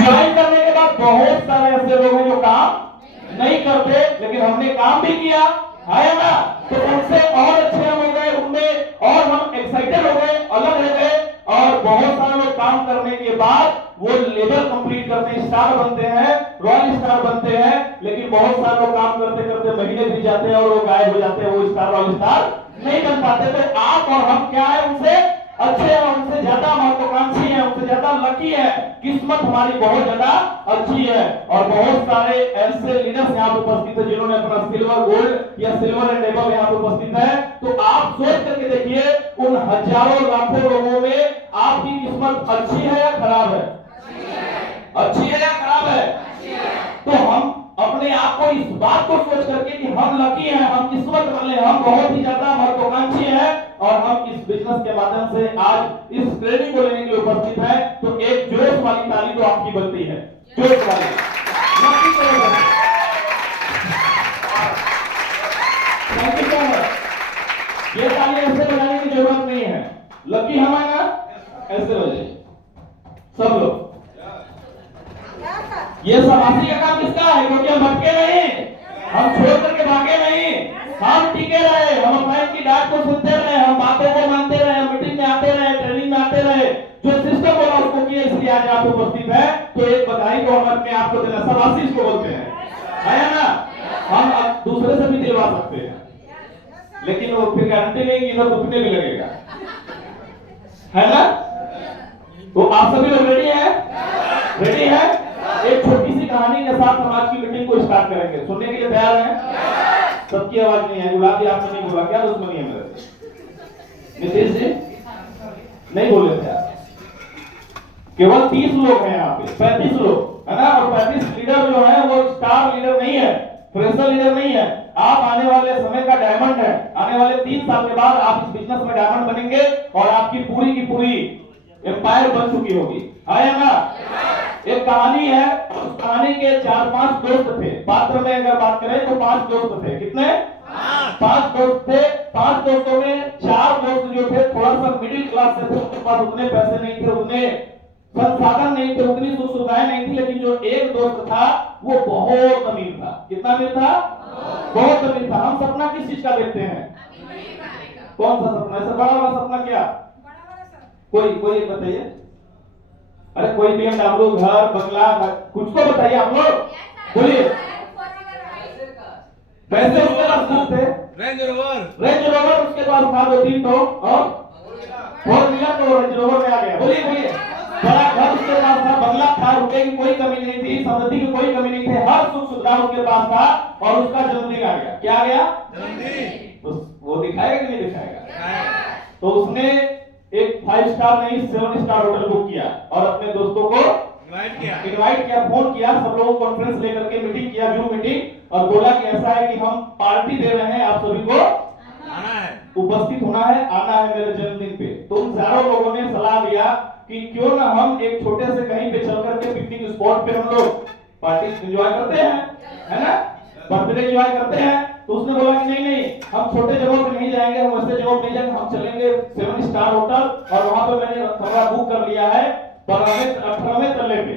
Join करने के बाद बहुत सारे ऐसे लोग हैं जो काम नहीं करते, लेकिन हमने काम भी किया है ना, तो उनसे और अच्छे हम हो गए, उनमें और हम एक्साइटेड हो गए, अलग हो गए। और बहुत सारे लोग काम करने के बाद वो लेवल कंप्लीट करते हैं, स्टार बनते हैं, रॉयल स्टार बनते हैं, लेकिन बहुत सारे लोग काम करते करते महीने बीत जाते हैं और वो गायब हो जाते हैं, वो स्टार रॉयल स्टार नहीं बन पाते। तो आप और हम क्या है, उनसे अच्छे हैं, उनसे ज्यादा महत्वाकांक्षी है, उनसे ज्यादा लकी है, किस्मत हमारी बहुत ज्यादा अच्छी है। और बहुत सारे ऐसे लीडर्स यहाँ पे उपस्थित है जिन्होंने अपना सिल्वर गोल्ड या सिल्वर एंड एबव यहाँ पे उपस्थित है। तो आप सोच करके देखिए, उन हजारों लाखों लोगों में आपकी किस्मत अच्छी है या खराब है? अच्छी है या खराब है? तो हम अपने आप को इस बात को सोच करके कि हम लकी हैं, हम किस्मत वाले, हम बहुत ही ज्यादा महत्वाकांक्षी हैं और हम इस बिजनेस के माध्यम से आज इस ट्रेनिंग को लेने के लिए उपस्थित है, तो एक जोश वाली ताली तो आपकी बनती है, जोश वाली लकी करो। Thank you so much. ये ताली ऐसे बजाने की जरूरत नहीं है, लकी हम है ना, ऐसे बजाइए सब लोग। ये समासी का काम किसका है? क्योंकि हम भटके नहीं, हम छोड़ करके भागे नहीं, हम टिके रहे, हम अपने की डांट को सुनते रहे, हम बातों को मानते रहे, मीटिंग में आते रहे, ट्रेनिंग में आते रहे, जो सिस्टम बोला उसको किया, इसलिए आज आप उपस्थित है। तो एक बधाई को हम अपने आप को देना, समासी इसको बोलते हैं, है ना। हम अब दूसरे से भी दिलवा सकते हैं, लेकिन वो फिर गारंटी नहीं कि इधर दुखने भी लगेगा, है ना। तो आप सभी लोग रेडी है? रेडी है? एक छोटी सी कहानी के साथ हम आज की मीटिंग को स्टार्ट करेंगे, सुनने के लिए तैयार हैं? सबकी आवाज नहीं है, गुलाबी आपने नहीं बोला, क्या दुश्मनी है मेरे से? नीतीश जी नहीं बोले थे आप? केवल 30 लोग हैं यहाँ पे, 35 लोग है ना, और 35 लीडर जो है वो स्टार लीडर नहीं है, फ्रेशर लीडर नहीं है। आप आने वाले समय का डायमंड है, आने वाले 3 साल के बाद आप इस बिजनेस में डायमंड बनेंगे और आपकी पूरी की पूरी एम्पायर बन चुकी होगी, है ना। एक कहानी है, उस कहानी के 4-5 दोस्त थे। पात्र में अगर बात करें तो 5 दोस्त थे। कितने? 5 दोस्त थे। 5 दोस्तों में 4 दोस्त जो थे थोड़ा सा मिडिल क्लास से थे, उनके पास उतने पैसे नहीं थे, उतने संसाधन नहीं थे, उतनी सुख सुविधाएं नहीं थी। लेकिन जो एक दोस्त था वो बहुत अमीर था। कितना अमीर था? बहुत अमीर था। हम सपना किस चीज का देखते हैं? कौन सा सपना? ऐसा बड़ा वाला सपना क्या? कोई बताइए। अरे कोई BMW, घर, बंगला, कुछ तो बताइए आप लोग, बोलिए। पैसे उसके पास खूब थे, रेंज रोवर उसके पास था 2-3 तो, और 4 व्हीलर तो रेंज रोवर में आ गया। बोलिए बोलिए। बड़ा घर उसके पास था, बंगला था, रुपए की कोई कमी नहीं थी, समृद्धि की कोई कमी नहीं थी, हर सुख सुविधा उसके पास था। और उसका जन्मदिन आ गया। क्या आ गया? जन्मदिन। तो वो दिखाएगा कि नहीं दिखाएगा? तो उसने एक 5 स्टार नहीं 7 स्टार होटल बुक किया और अपने दोस्तों को इनवाइट किया, फोन किया, सब लोगों को कॉन्फ्रेंस लेकर के मीटिंग किया, जूम मीटिंग, और बोला कि ऐसा है कि हम पार्टी दे रहे हैं, आप सभी को आना है, उपस्थित होना है, आना है मेरे जन्मदिन पे। तो उन चारों लोगों ने सलाह दिया कि क्यों ना हम एक छोटे से कहीं पे चल करके पिकनिक स्पॉट पे हम लोग पार्टी एंजॉय करते हैं, है ना, बर्थडे एंजॉय करते हैं। तो उसने बोला कि नहीं, हम छोटे जगहों पे नहीं जाएंगे, हम ऐसे जगहों पे नहीं जाएंगे, हम चलेंगे 7 स्टार होटल, और वहां पे मैंने कमरा बुक कर लिया है 18वें तल्ले पे।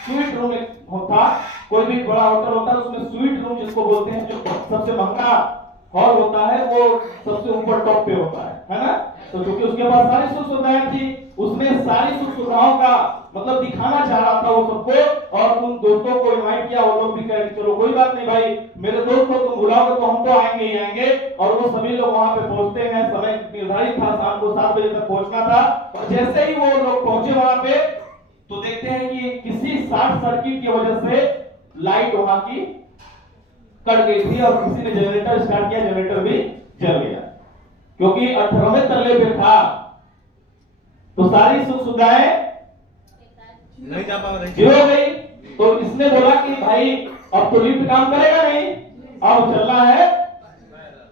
स्वीट रूम होता, कोई भी बड़ा होटल होता है उसमें स्वीट रूम जिसको बोलते हैं, जो सबसे महंगा हॉल होता है वो सबसे ऊपर टॉप पे होता है ना। तो क्योंकि उसके पास सारी सुख सुविधाएं थी, उसने सारी सुख सुविधाओं का मतलब दिखाना चाह रहा था वो सबको, और उन दोस्तों को इनवाइट किया। वो लोग भी कहे चलो कोई बात नहीं भाई, मेरे दोस्त को तुम बुलाओगे तो हम तो आएंगे ही आएंगे। और वो सभी लोग वहां पे पहुंचते हैं, समय निर्धारित था, शाम को 7 बजे तक पहुंचना था। और जैसे ही वो लोग पहुंचे वहां पे, तो देखते हैं कि किसी शॉर्ट सर्किट की वजह से लाइट वहां की कट गई थी, और किसी ने जनरेटर स्टार्ट किया, जनरेटर भी जल गया। क्योंकि 18वें तल्ले पे था, तो सारी सुख सुविधाएं नहीं जा पा रही, हो गई। तो इसने बोला कि भाई अब तो लिफ्ट काम करेगा नहीं, अब चलना है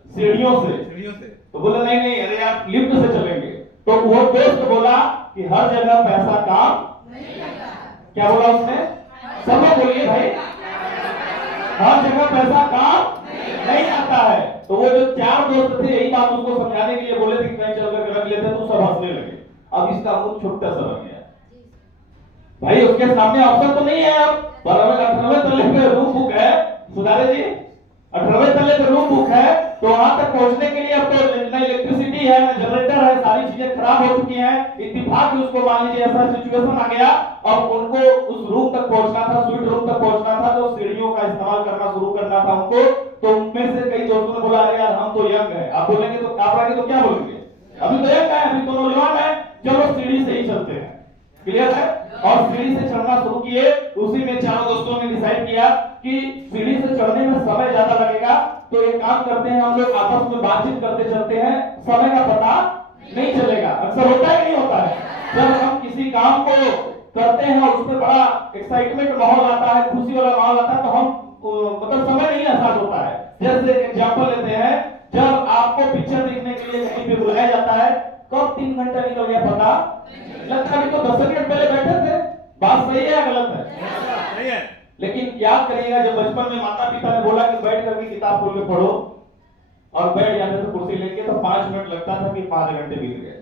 सीढ़ियों से। तो बोला नहीं, अरे यार लिफ्ट से चलेंगे। तो वो दोस्त बोला कि हर जगह पैसा काम नहीं करता। क्या बोला उसने? सब लोग बोलिए भाई, हर जगह पैसा काम नहीं आता है। तो वो जो 4 दोस्त थे यही बात उसको समझाने के लिए बोले थे कि कहीं चल करके रख लेते, तो सब हंसने लगे। अब इसका मुंह छोटा सा बन गया। भाई उसके सामने ऑप्शन तो नहीं है। अब 98 तल्ले पे रूम बुक है सुधारे जी, 98 तल्ले पे रूम बुक है, तो वहां तक पहुंचने के लिए अब तो ना इलेक्ट्रिसिटी है ना जनरेटर है, सारी चीजें खराब हो चुकी हैं। इत्तेफाक ही उसको मान लीजिए ऐसा सिचुएशन आ गया, अब उनको उस रूम तक पहुंचना था, स्वीट रूम तक पहुंचना था, तो सीढ़ियों का इस्तेमाल करना शुरू करना था उनको। तो उनमें से कई दोस्तों ने बोला अरे यार हम तो यंग है, आप बोलेंगे तो आप आगे तो क्या बोलेंगे, अभी तो यंग है, अभी तो नौजवान है, चलो सीढ़ी से ही चलते हैं। क्लियर है? और सीढ़ी से चढ़ना शुरू किए। उसी में चारों दोस्तों ने डिसाइड किया कि सीढ़ी से चढ़ने में समय ज्यादा लगेगा, तो एक काम करते हैं हम लोग आपस में बातचीत करते चलते हैं, समय का पता नहीं चलेगा। अक्सर होता है कि नहीं होता है, जब हम किसी काम को करते हैं और उसमें बड़ा एक्साइटमेंट माहौल आता है, खुशी वाला माहौल आता है, तो हम मतलब समय नहीं एहसास होता है। जैसे एग्जांपल लेते हैं, जब आपको पिक्चर देखने के लिए कहीं पे बुलाया जाता है, कब 3 घंटा निकल गया पता लगता है। तो 10 मिनट पहले बैठे थे, बात सही है या गलत है? सही है। लेकिन याद करिएगा जब बचपन में माता पिता ने बोला कि बैठ करके किताब खोल के पढ़ो, और बैठ जाते थे कुर्सी लेके, तो 5 मिनट लगता था कि 5 घंटे बीत गए।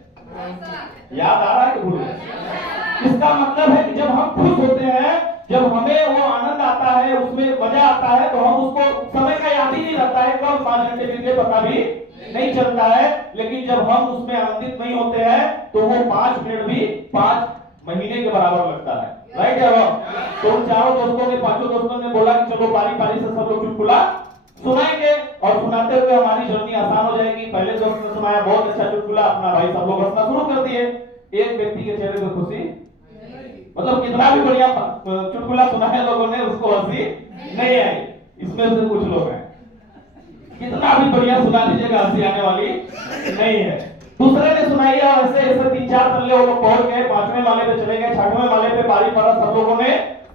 याद आ रहा है कि भूल गए? इसका मतलब है कि जब हम खुश होते हैं, जब हमें वो आनंद आता है, उसमें मजा आता है, तो हम उसको समय का याद ही नहीं रहता है, कब 5 घंटे बीत गए पता भी नहीं चलता है। लेकिन जब हम उसमें आनंदित नहीं होते हैं, तो वो 5 मिनट भी 5 महीने के बराबर लगता है। राइट या रॉन्ग? तो उन चारों दोस्तों ने, पांचों दोस्तों ने बोला कि चलो बारी बारी से सब लोग चुटकुला सुनाएंगे, और सुनाते हुए हमारी जर्नी आसान हो जाएगी। पहले दोस्त ने सुनाया बहुत अच्छा चुटकुला, अपना भाई सब लोग हंसना शुरू कर दिए। एक व्यक्ति के चेहरे पे खुशी, मतलब कितना भी बढ़िया चुटकुला सुनाया लोगों ने, उसको हंसी नहीं आई। इसमें से कुछ लोग हैं, कितना भी बढ़िया सुना दीजिएगा हंसी आने वाली नहीं है। दूसरे ने सुनाई, और ऐसे ऐसे 3-4 तल्ले वो लोग पहुंच गए, 5वें माले पे चले गए, 6वें माले पे बारी पड़ा, सब लोगों ने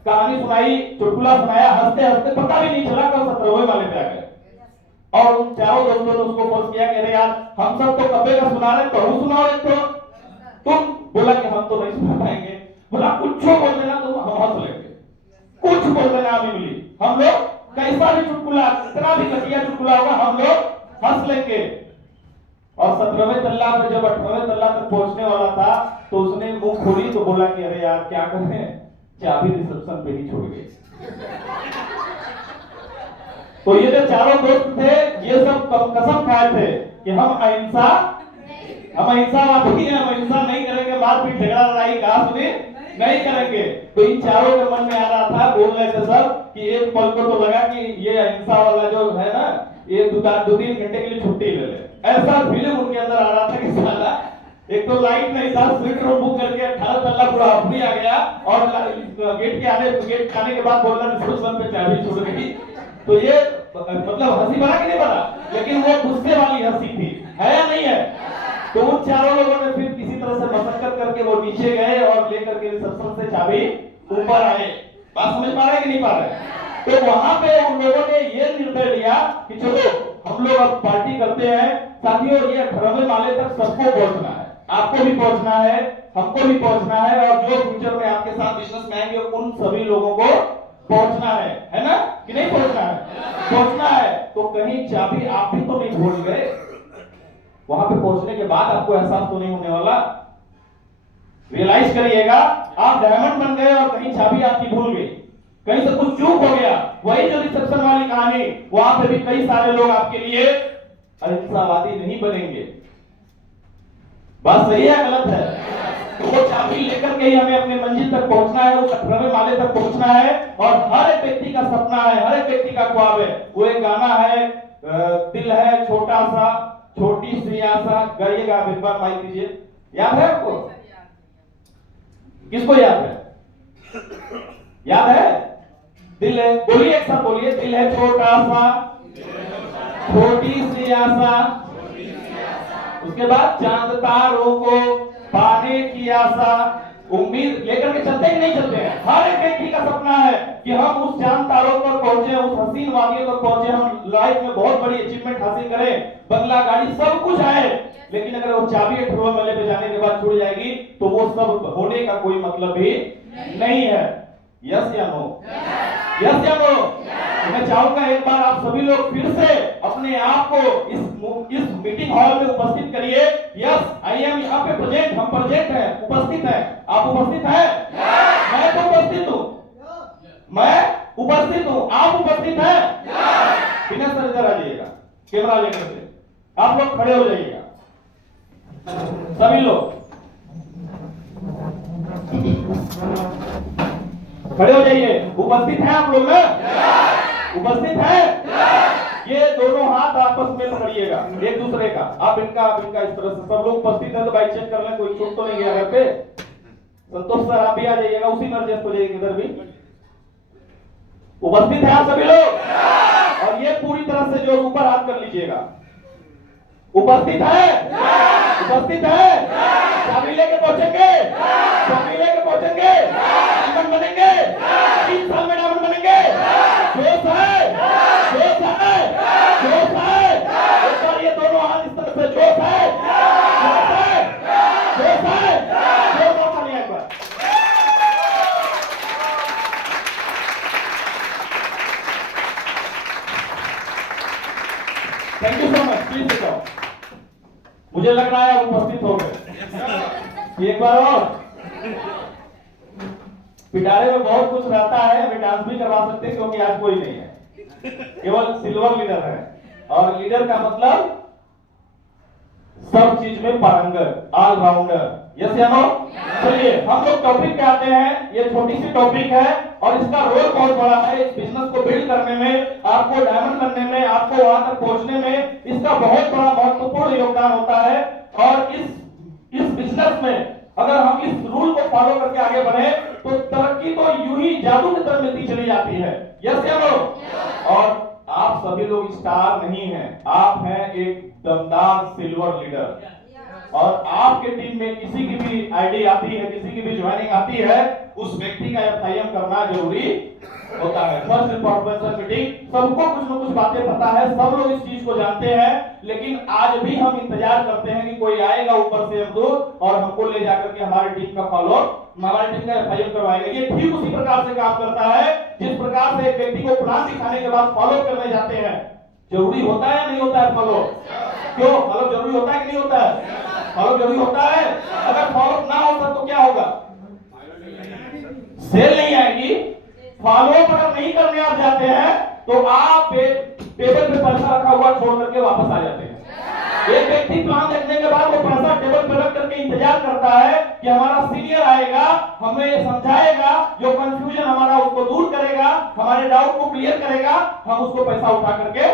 कहानी सुनाई, चुटकुला सुनाया, हंसते हंसते पता भी नहीं चला कब 17वें माले पे आ गए। और उन चारों दोस्तों ने उसको फोर्स किया कि अरे यार हम सब तो कब्बे का सुना रहे, तो सुनाओ एक तो तुम। बोला कि हम तो नहीं सुना पाएंगे। बोला कुछ बोल देना तुम, हम हंस लेंगे, कुछ बोल देना अभी मिली, हम लोग कैसा भी चुटकुला, कितना भी घटिया चुटकुला होगा, हम लोग हंस लेंगे। और 17वें तल्ला पे जब 18वें तल्ला तक पहुंचने वाला था, तो उसने मुंह खोली तो बोला कि अरे यार क्या करें, चाबी रिसेप्शन पे ही छोड़ गए। तो ये जो चारों दोस्त थे, ये सब कसम खाए थे कि हम अहिंसावादी हैं, हम अहिंसा नहीं करेंगे, मारपीट झगड़ा लड़ाई कहा सुनी नहीं करेंगे। तो इन चारों के मन में आ रहा था, बोल रहे थे सब कि एक पल को तो लगा कि ये अहिंसा वाला जो है ना, ये 2-3 घंटे के लिए छुट्टी ले ले, ऐसा फीलिंग उनके अंदर आ रहा था कि साला एक तो लाइट नहीं था, स्वीट रूम बुक करके 18 तल्ला पूरा अपनी आ गया, और गेट खाने के बाद बोलना रिसेप्शन पे चाबी छूट गई। तो ये मतलब हंसी बना कि नहीं बना, लेकिन वो गुस्से वाली हंसी थी, है या नहीं है? तो उन चारों लोगों ने फिर किसी तरह से मशक्कत करके वो नीचे गए और लेकर के रिसेप्शन से चाबी ऊपर आए। बात समझ पा रहे कि नहीं पा रहे? तो वहां पे उन लोगों ने ये निर्णय लिया कि चलो हम लोग अब पार्टी करते हैं। साथियों, ये 18वें माले तक सबको पहुंचना है, आपको भी पहुंचना है, हमको भी पहुंचना है, और जो फ्यूचर में आपके साथ बिजनेस में आएंगे उन सभी लोगों को पहुंचना है ना कि नहीं पहुंचना है? पहुंचना है। तो कहीं चाबी आप भी तो नहीं भूल गए? वहां पे पहुंचने के बाद आपको एहसास तो नहीं होने वाला? रियलाइज करिएगा, आप डायमंड बन गए और कहीं चाबी आपकी भूल गई, कहीं से कुछ चूक हो गया। वही जो रिसेप्शन वाली कहानी, वहां पे भी कई सारे लोग आपके लिए अहिंसावादी नहीं बनेंगे। बात सही है गलत है? तो वो चाबी लेकर के ही हमें अपने मंजिल तक पहुंचना है, उस 18वें माले तक पहुंचना है। और हर एक व्यक्ति का सपना है, हर एक व्यक्ति का ख्वाब है। वो एक गाना है, दिल है छोटा सा, छोटी सी आशा, गाइएगा आप एक बार, माइक दीजिए। याद है आपको? किसको याद है? याद है? दिल है, बोलिए एक साथ बोलिए, दिल है छोटा सा, छोटी सी आशा, उसके बाद चांद तारों को पाने की आशा। उम्मीद लेकर के चलते ही नहीं चलते हैं? हर एक व्यक्ति का सपना है कि हम उस चांद तारों पर पहुंचे, उस हसीन वादियों तक पहुंचे, हम लाइफ में बहुत बड़ी अचीवमेंट हासिल करें, बंगला गाड़ी सब कुछ आए। लेकिन अगर वो चाबी 18वें माले पे जाने के बाद छूट जाएगी, तो वो सब होने का कोई मतलब भी नहीं है। यस या नो? यस या नो? मैं चाहूंगा एक बार आप सभी लोग फिर से अपने आप को इस मीटिंग हॉल में उपस्थित करिए। यस, आई एम यहाँ पे प्रेजेंट, हम प्रेजेंट हैं, उपस्थित हैं। आप उपस्थित हैं? मैं तो उपस्थित हूँ, मैं उपस्थित हूँ, आप उपस्थित हैं? बिना सर इधर आ जाइएगा, कैमरा लेकर के आप लोग खड़े हो जाइएगा, सभी लोग खड़े हो जाइए। उपस्थित हैं आप लोग ना? उपस्थित हैं? ये दोनों हाथ आपस में पकड़िएगा एक दूसरे का, आप इनका इस तरह से सब लोग उपस्थित हैं तो बाइक चेक कर लें, कोई छूट तो नहीं गया घर पे। संतोष सर आप भी आ जाइएगा, उसी में एडजस्ट हो जाइएगा, इधर भी उपस्थित है आप सभी लोग। और ये पूरी तरह से जो ऊपर हाथ कर लीजिएगा। उपस्थित है? उपस्थित है? चाबी लेके पहुंचेंगे, चाबी लेके पहुंचेंगे, डायमंड बनेंगे, 3 साल में डायमंड बनेंगे। जोश है, जोश है, जोश है। एक बार ये दोनों हाथ इस तरह से, जोश है, जोश है, जोश है, जोश मौका लिया एक बार। Thank you so much, please sit down. मुझे लग रहा है आप उपस्थित हो गए। एक बार और, पिटारे में बहुत कुछ रहता है, वे डांस भी करवा सकते हैं क्योंकि आज कोई नहीं है, केवल सिल्वर लीडर है। और लीडर का मतलब सब चीज में पारंगत, ऑलराउंडर। यस या नो? चलिए हम लोग टॉपिक पे आते हैं। ये छोटी सी टॉपिक है और इसका रोल बहुत बड़ा है इस बिजनेस को बिल्ड करने में, आपको डायमंड बनने में, आपको वहां तक पहुंचने में इसका बहुत बड़ा महत्वपूर्ण योगदान होता है। और इस बिजनेस में अगर हम इस रूल को फॉलो करके आगे बढ़े तो तरक्की तो यूं ही जादू की तरह मिलती चली जाती है। यस या नो? और आप सभी लोग स्टार नहीं हैं, आप हैं एक दमदार सिल्वर लीडर। और आपके टीम में किसी की भी आईडी आती है, किसी की भी ज्वाइनिंग आती है, उस व्यक्ति का एफआईएम करना जरूरी होता है। फर्स्ट इंफॉर्मेशन मीटिंग, सबको कुछ न कुछ बातें पता है, सब लोग इस चीज को जानते हैं, लेकिन आज भी हम इंतजार करते हैं कि कोई आएगा ऊपर से हमदूर और हमको ले जाकर के हमारी टीम का फॉलो, हमारी टीम का एफआईएम करवाएगा। ये ठीक उसी प्रकार से काम करता है जिस प्रकार से एक व्यक्ति को प्लान दिखाने के बाद फॉलो करने जाते हैं। जरूरी होता है या नहीं होता है फॉलो? क्यों फॉलो जरूरी होता है कि नहीं होता है? फॉलो जरूरी होता है। अगर फॉलो ना होता तो क्या होगा? सेल नहीं आएगी। फॉलो अगर नहीं करने आप जाते हैं तो आप टेबल पे पैसा रखा हुआ छोड़ करके वापस आ जाते हैं। एक व्यक्ति प्लान देखने के बाद वो पैसा टेबल पे रख करके इंतजार करता है कि हमारा सीनियर आएगा, हमें ये समझाएगा, जो कंफ्यूजन हमारा उसको दूर करेगा, हमारे डाउट को क्लियर करेगा, हम उसको पैसा उठा करके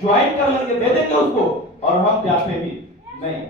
ज्वाइन कर लेंगे, दे देंगे उसको। और हम जाते ही नहीं।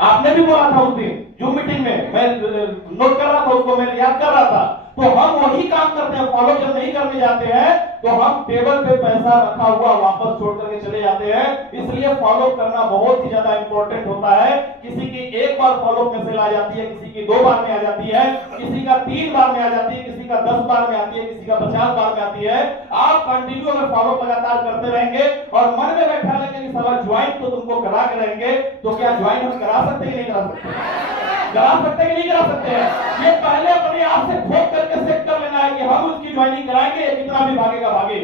आपने भी बोला था उस दिन जूम मीटिंग में, मैं नोट कर रहा था उसको, मैं याद कर रहा था। तो हम वही काम करते हैं, फॉलो जब नहीं करने जाते हैं तो हम टेबल पे पैसा रखा हुआ वापस छोड़ करके चले जाते हैं। इसलिए फॉलो करना बहुत ही ज्यादा इंपॉर्टेंट होता है। किसी की एक बार फॉलो मैसेज आ जाती है, किसी की 2 बार में आ जाती है, किसी का 3 बार में आ जाती है, किसी का 10 बार में आती है, किसी का 50 बार में आती है। आप कंटिन्यू अगर फॉलो लगातार करते रहेंगे और मन में बैठा लेंगे कि साला ज्वाइन तो तुमको करा के रहेंगे, तो क्या ज्वाइन हम करा सकते हैं कि नहीं करा सकते? करा सकते हैं कि नहीं करा सकते हैं? ये पहले अपने आप से ठोक करके सेट कर लेना है कि हम उसकी ज्वाइनिंग कराएंगे, कितना भी भागेगा भागे।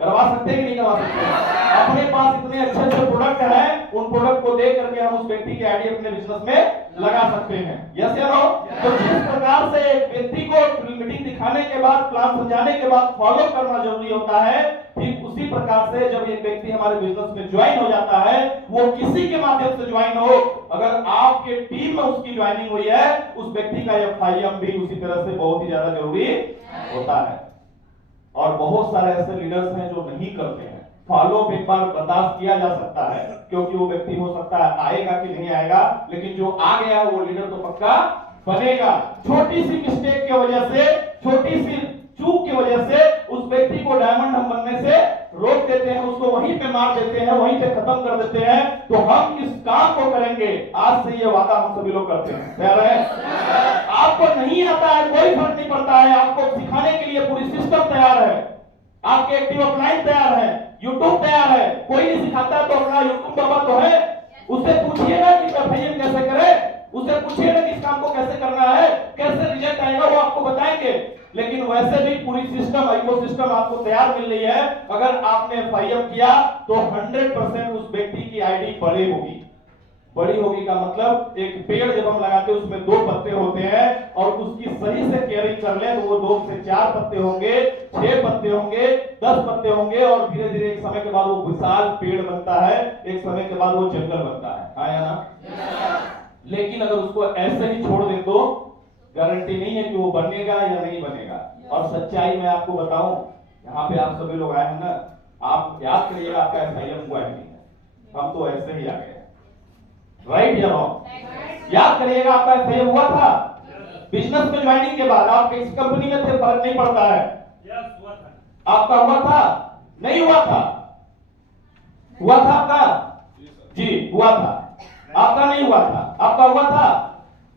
करवा सकते हैं कि नहीं करवा सकते? अपने पास इतने अच्छे अच्छे प्रोडक्ट हैं, उन प्रोडक्ट को देख करके हम उस व्यक्ति की आईडी अपने बिजनेस में लगा सकते हैं। यस या नो? तो जिस प्रकार से एक व्यक्ति को मीटिंग दिखाने के बाद, प्लान समझाने के बाद फॉलो करना जरूरी होता है, ठीक उसी प्रकार से जब एक व्यक्ति हमारे बिजनेस में ज्वाइन हो जाता है, वो किसी के माध्यम से ज्वाइन हो, अगर आपके टीम में उसकी ज्वाइनिंग हुई है, उस व्यक्ति का एफआईएम भी उसी तरह से बहुत ही ज्यादा जरूरी होता है। और बहुत सारे ऐसे लीडर्स हैं जो नहीं करते हैं। फॉलो एक बार बर्दाश्त किया जा सकता है क्योंकि वो व्यक्ति हो सकता है आएगा कि नहीं आएगा, लेकिन जो आ गया वो लीडर तो पक्का बनेगा। छोटी सी मिस्टेक की वजह से, छोटी सी चूक की वजह से उस व्यक्ति को डायमंड हम बनने से रोक देते हैं, उसको वहीं पे मार देते हैं, वहीं पे खत्म कर देते हैं। तो हम इस काम को करेंगे, आज से ये वादा हम सभी लोग करते हैं। तैयार है? आपको नहीं आता है कोई फर्क नहीं पड़ता है, आपको सिखाने के लिए पूरी सिस्टम तैयार है, आपके एक्टिव ऑफलाइन तैयार है, यूट्यूब तैयार है। कोई नहीं सिखाता तो अपना यूट्यूब बाबा तो है, उससे पूछिएगा कि एफआईएम कैसे करें, उससे पूछिएगा कि इस काम को कैसे करना है, कैसे रिजल्ट आएगा, वो आपको बताएंगे। लेकिन वैसे भी पूरी सिस्टम, इकोसिस्टम आपको तैयार मिल रही है। अगर आपने एफआईएम किया तो 100% उस व्यक्ति की आईडी बड़ी होगी, बड़ी होगी का मतलब एक पेड़ जब हम लगाते हैं उसमें 2 पत्ते होते हैं और उसकी सही से केयरिंग कर ले तो वो 2 से 4 पत्ते होंगे, 6 पत्ते होंगे, 10 पत्ते होंगे और धीरे धीरे एक समय के बाद वो विशाल पेड़ बनता है, एक समय के बाद वो जंगल बनता है। हाँ या ना? लेकिन अगर उसको ऐसे ही छोड़ दे तो गारंटी नहीं है कि वो बनेगा या नहीं बनेगा। और सच्चाई मैं आपको बताऊं, यहाँ पे आप सभी लोग आए हैं ना, आप याद करिएगा आपका एफआईएम हुआ है नहीं है, हम तो ऐसे ही आ गए। राइट या रॉन्ग? याद करिएगा आपका एफआईएम हुआ था बिजनेस में ज्वाइनिंग के बाद, आप किस कंपनी में थे फर्क नहीं पड़ता है। आपका हुआ था? नहीं हुआ था? हुआ था आपका? जी हुआ था। आपका नहीं हुआ था? आपका हुआ था?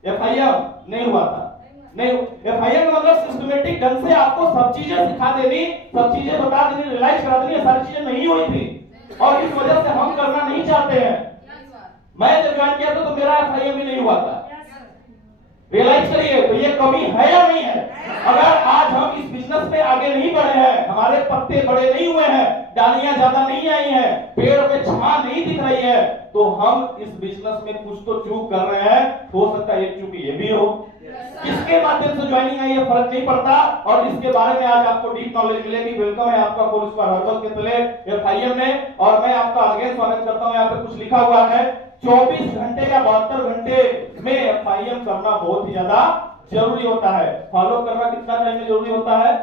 एफआईएम नहीं हुआ था। नहीं, एफआईएम का मतलब सिस्टमेटिक ढंग से आपको सब चीजें सिखा देनी, सब चीजें बता देनी, रियलाइज करा देनी, सारी चीजें नहीं हुई थी और इस वजह से हम करना नहीं चाहते हैं। मैं जब ज्वाइन किया था तो मेरा एफआईएम भी नहीं हुआ था। रियलाइज करिए, तो ये कमी है या नहीं है? अगर आज हम इस बिजनेस में आगे नहीं बढ़े हैं, हमारे पत्ते बड़े नहीं हुए हैं, डालियां ज्यादा नहीं आई हैं, पेड़ में छां नहीं दिख रही है, तो हम इस बिजनेस में कुछ तो चूक कर रहे हैं। हो सकता है एक चूक ये भी हो। किसके माध्यम से ज्वाइनिंग आई है फर्क नहीं पड़ता और इसके बारे में आज आपको डीप नॉलेज मिलेगी। वेलकम है आपका फुल स्क्वाड हर्बल के तले एफआईएम में, और मैं आपका अगेन स्वागत करता हूं। यहाँ पे कुछ लिखा हुआ है 24 घंटे या 72 घंटे में एफआईएम करना बहुत ही ज्यादा जरूरी होता है। फॉलो करना कितना टाइम में जरूरी होता है?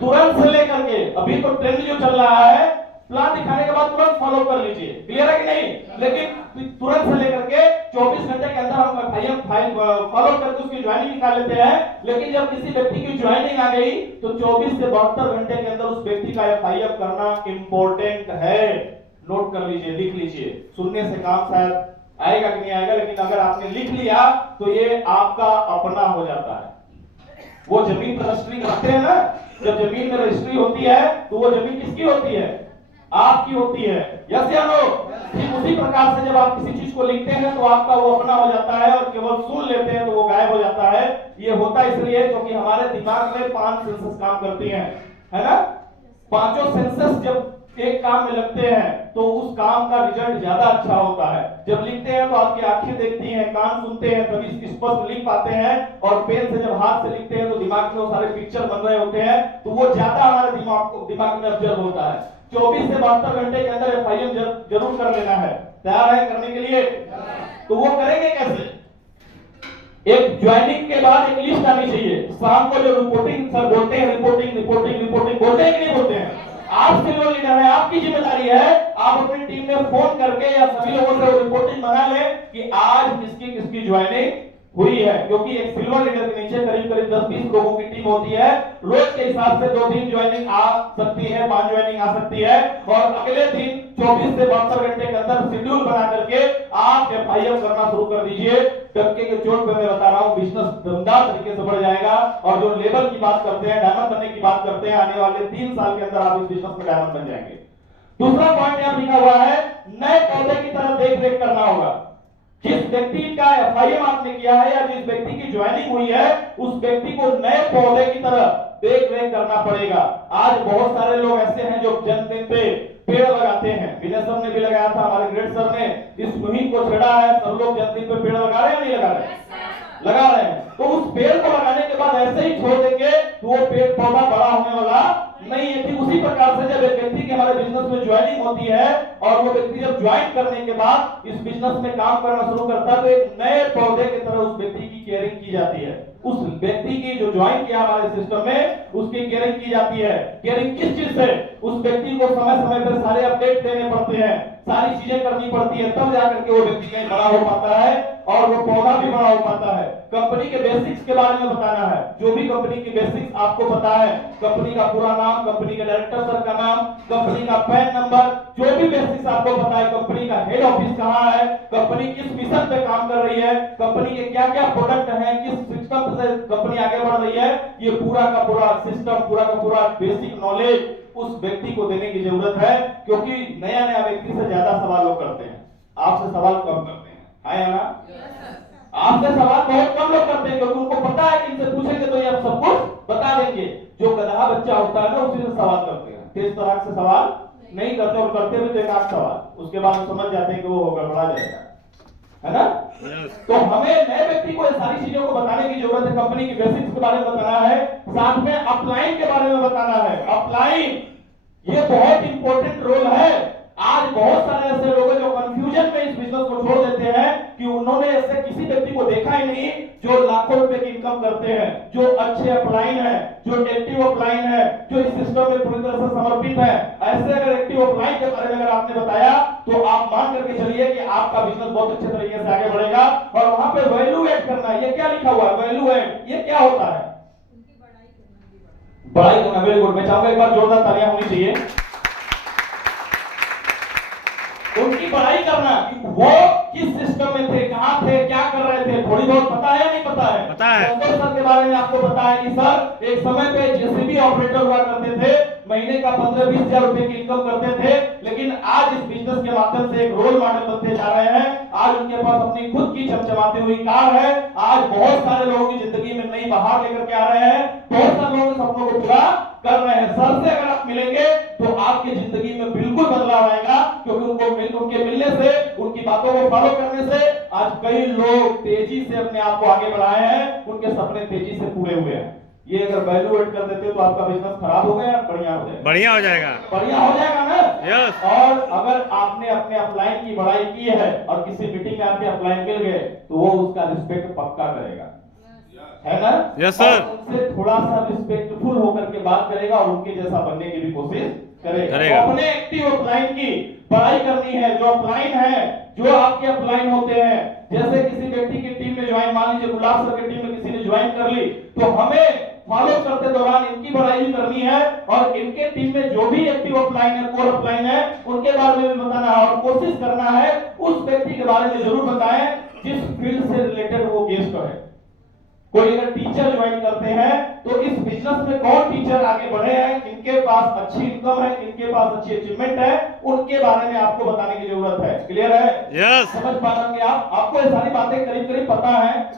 तुरंत से लेकर के, अभी तो ट्रेंड जो चल रहा है प्लान दिखाने के बाद तुरंत फॉलो कर लीजिए, क्लियर है कि नहीं? लेकिन तुरंत से लेकर के 24 घंटे के अंदर हम एफआईएम फाइल फॉलो करके उसकी ज्वाइनिंग निकाल लेते हैं। लेकिन जब किसी व्यक्ति की ज्वाइनिंग आ गई तो 24 से 72 घंटे के अंदर उस व्यक्ति का एफआईएम करना इंपॉर्टेंट है। नोट कर लीजिए, लिख लीजिए। सुनने से काम शायद आएगा कि नहीं आएगा, लेकिन अगर आपने लिख लिया तो ये आपका अपना हो जाता है। वो जमीन पर रजिस्ट्री करते हैं ना, जब जमीन में रजिस्ट्री होती है तो वो जमीन किसकी होती है? आपकी होती है। यस या नो? ठीक उसी प्रकार से जब आप किसी चीज को लिखते हैं तो आपका वो अपना हो जाता है और केवल सुन लेते हैं तो वो गायब हो जाता है। ये होता इसलिए क्योंकि हमारे दिमाग में 5 सेंसेस काम करती हैं, है ना? पांचों सेंसेस जब एक काम में लगते हैं तो उस काम का रिजल्ट ज्यादा अच्छा होता है। जब लिखते हैं तो आपकी आंखें देखती हैं, कान सुनते हैं, तभी स्पष्ट लिख पाते हैं, और पेन से जब हाथ से लिखते हैं तो दिमाग में वो सारे पिक्चर बन रहे होते हैं, तो वो ज्यादा हमारे दिमाग में ऑब्जर्व होता है। 24 से 72 घंटे के अंदर एफआईएम जरूर कर लेना है। तैयार है करने के लिए? तो वो करेंगे कैसे? एक ज्वाइनिंग के बाद एक लिस्ट आनी चाहिए। शाम को जो रिपोर्टिंग सर बोलते हैं, रिपोर्टिंग रिपोर्टिंग रिपोर्टिंग बोलते हैं कि नहीं बोलते हैं? आप सिल्वर लीडर है, आपकी जिम्मेदारी है आप अपनी टीम में फोन करके या सभी लोगों से रिपोर्टिंग मंगा लें कि आज किसकी किसकी ज्वाइनिंग हुई है। क्योंकि एक सिल्वर लीडर के नीचे करीब करीब 10-20 लोगों की टीम होती है। रोज के हिसाब से 2-3 ज्वाइनिंग आ सकती है, 5 ज्वाइनिंग आ सकती है, और अगले दिन 24 से 72 घंटे के अंदर शेड्यूल बना करके आप एफआईएम करना शुरू कर दीजिए। टक्के के चोट पे मैं बता रहा हूं, बिजनेस दमदार तरीके से बढ़ जाएगा। और जो लेवल की बात करते हैं, डायमंड बनने की बात करते हैं, आने वाले 3 साल के अंदर आप इस बिजनेस में डायमंड बन जाएंगे। दूसरा पॉइंट यहां लिखा हुआ है, नए पौधे की तरह देख रेख करना होगा। जिस व्यक्ति का एफआईएम आपने किया है या जिस व्यक्ति की ज्वाइनिंग हुई है, उस व्यक्ति को नए पौधे की तरह देख रेख करना पड़ेगा। आज बहुत सारे लोग ऐसे हैं जो जन्मदिन पे पेड़ लगाते हैं। विनय सर ने भी लगाया था, हमारे ग्रेट सर ने इस मुहिम को छेड़ा है। सब लोग जन्मदिन पे पेड़ लगा रहे हैं, नहीं लगा रहे? लगा रहे हैं। तो उस पेड़ को लगाने के बाद ऐसे ही छोड़ देंगे तो वो पेड़ पौधा बड़ा होने वाला नहीं है। ठीक उसी प्रकार से जब एक व्यक्ति की हमारे बिजनेस में ज्वाइनिंग होती है और वो व्यक्ति जब ज्वाइन करने के बाद इस बिजनेस में काम करना शुरू करता है तो एक नए पौधे की तरह उस व्यक्ति की केयरिंग की जाती है। उस व्यक्ति की जो ज्वाइन किया हमारे सिस्टम में, उसकी केयरिंग की जाती है। केयरिंग किस चीज से? उस व्यक्ति को समय समय पर सारे अपडेट देने पड़ते हैं, सारी चीजें करनी पड़ती है, तब जाकर के वो व्यक्ति कहीं बड़ा हो पाता है और वो पौधा भी बड़ा हो पाता है। कंपनी के बेसिक्स के बारे में बताना है। जो भी कंपनी की बेसिक्स आपको पता है, कंपनी का पूरा नाम, कंपनी के डायरेक्टर सर का नाम, कंपनी का पैन नंबर, जो भी बेसिक्स आपको पता है, कंपनी का हेड ऑफिस कहां है, कंपनी किस मिशन पे काम कर रही है, कंपनी के क्या क्या प्रोडक्ट हैं, किस सिस्टम से कंपनी आगे बढ़ रही है, ये पूरा का पूरा सिस्टम, पूरा का पूरा बेसिक नॉलेज उस व्यक्ति को देने की जरूरत है। क्योंकि नया नया व्यक्ति से ज्यादा सवाल लोग करते हैं, आपसे सवाल कम करते हैं। है ना? आपसे सवाल बहुत कम लोग करते हैं क्योंकि उनको पता है कि इनसे पूछेंगे तो ये आप सब कुछ बता देंगे। जो गधा बच्चा होता है ना, उसी से सवाल करते हैं, किस तरह से सवाल नहीं करते, और करते भी तो एक आध सवाल, उसके बाद समझ जाते हैं कि वो गड़बड़ा जाएगा। है ना। तो हमें नए व्यक्ति को सारी चीजों को बताने की जरूरत है। कंपनी की बेसिक्स के बारे में बताना है, साथ में अपलाइन के बारे में बताना है। अपलाइन ये बहुत इंपॉर्टेंट रोल है। आज बहुत सारे ऐसे लोग हैं जो कंफ्यूजन में इस बिजनेस को छोड़ देते हैं कि उन्होंने ऐसे किसी व्यक्ति को देखा ही नहीं जो लाखों रुपए की इनकम करते हैं, जो अच्छे अपलाइन है, जो एक्टिव अपलाइन है, जो इस सिस्टम में पूरी तरह से समर्पित है। ऐसे अगर एक्टिव अपलाइन के बारे में अगर आपने बताया तो आप मान करके चलिए कि आपका बिजनेस बहुत अच्छे तरीके से आगे बढ़ेगा। और वहां पे वैल्यू एड करना, ये क्या लिखा हुआ है वैल्यू एड, ये क्या होता है? बढ़ाई करना। Very good. मैं चाहूंगा एक बार जोरदार तालियां होनी चाहिए। उनकी बढ़ाई करना कि वो किस सिस्टम में थे, कहां थे, क्या कर रहे थे, थोड़ी बहुत पता है या नहीं पता है? पता है। संतोष सर के बारे में आपको पता है कि सर एक समय पे जेसीबी ऑपरेटर हुआ करते थे, महीने का 15-20 हजार रुपए की इनकम करते थे, लेकिन आज इस बिजनेस के माध्यम से एक रोल मॉडल बनते जा रहे हैं। आज उनके पास अपनी खुद की चमचमाती हुई कार है। आज बहुत सारे लोगों की जिंदगी में नई बहार लेकर के आ रहे हैं, बहुत सारे लोगों के सपनों को पूरा कर रहे हैं। सर से अगर आप मिलेंगे तो आपकी जिंदगी में बिल्कुल बदलाव आएगा, क्योंकि उनके मिलने से, उनकी बातों को फॉलो करने से आज कई लोग तेजी से अपने आप को आगे बढ़ाए हैं, उनके सपने तेजी से पूरे हुए हैं। ये अगर वैल्यू ऐड कर देते तो आपका बिजनेस खराब हो गया, बढ़िया हो जाएगा? बढ़िया हो जाएगा। बढ़िया हो जाएगा ना। यस। और अगर आपने अपने अपलाइन की बढ़ाई की है और किसी मीटिंग में आपके अपलाइन मिल गए तो वो उसका रिस्पेक्ट पक्का करेगा, है ना? Yes sir. उनसे थोड़ा सा रिस्पेक्टफुल होकर के बात करेगा और उनके जैसा बनने की भी कोशिश करेगा। तो अपने एक्टिव अपलाइन की बढ़ाई करनी है। जो अपलाइन है, जो आपके अपलाइन होते हैं, जैसे किसी व्यक्ति की टीम में ज्वाइन, मान लीजिए गुलाब सर की टीम में किसी ने ज्वाइन कर ली, तो हमें फॉलो करते दौरान इनकी बढ़ाई भी करनी है और इनके टीम में जो भी एक्टिव अपलाइन है, कोर अपलाइन है, उनके बारे में भी बताना है और कोशिश करना है उस व्यक्ति के बारे में जरूर बताएं जिस फील्ड से रिलेटेड वो गेस्ट है। कोई अगर टीचर ज्वाइन करते हैं तो इस बिजनेस में कौन टीचर आगे बढ़े हैं, किनके पास अच्छी इनकम है, किनके पास अच्छी अचीवमेंट है, उनके बारे में आपको बताने की जरूरत है। क्लियर है? यस। समझ पा रहे हैं आपको ये सारी बातें करीब करीब पता है।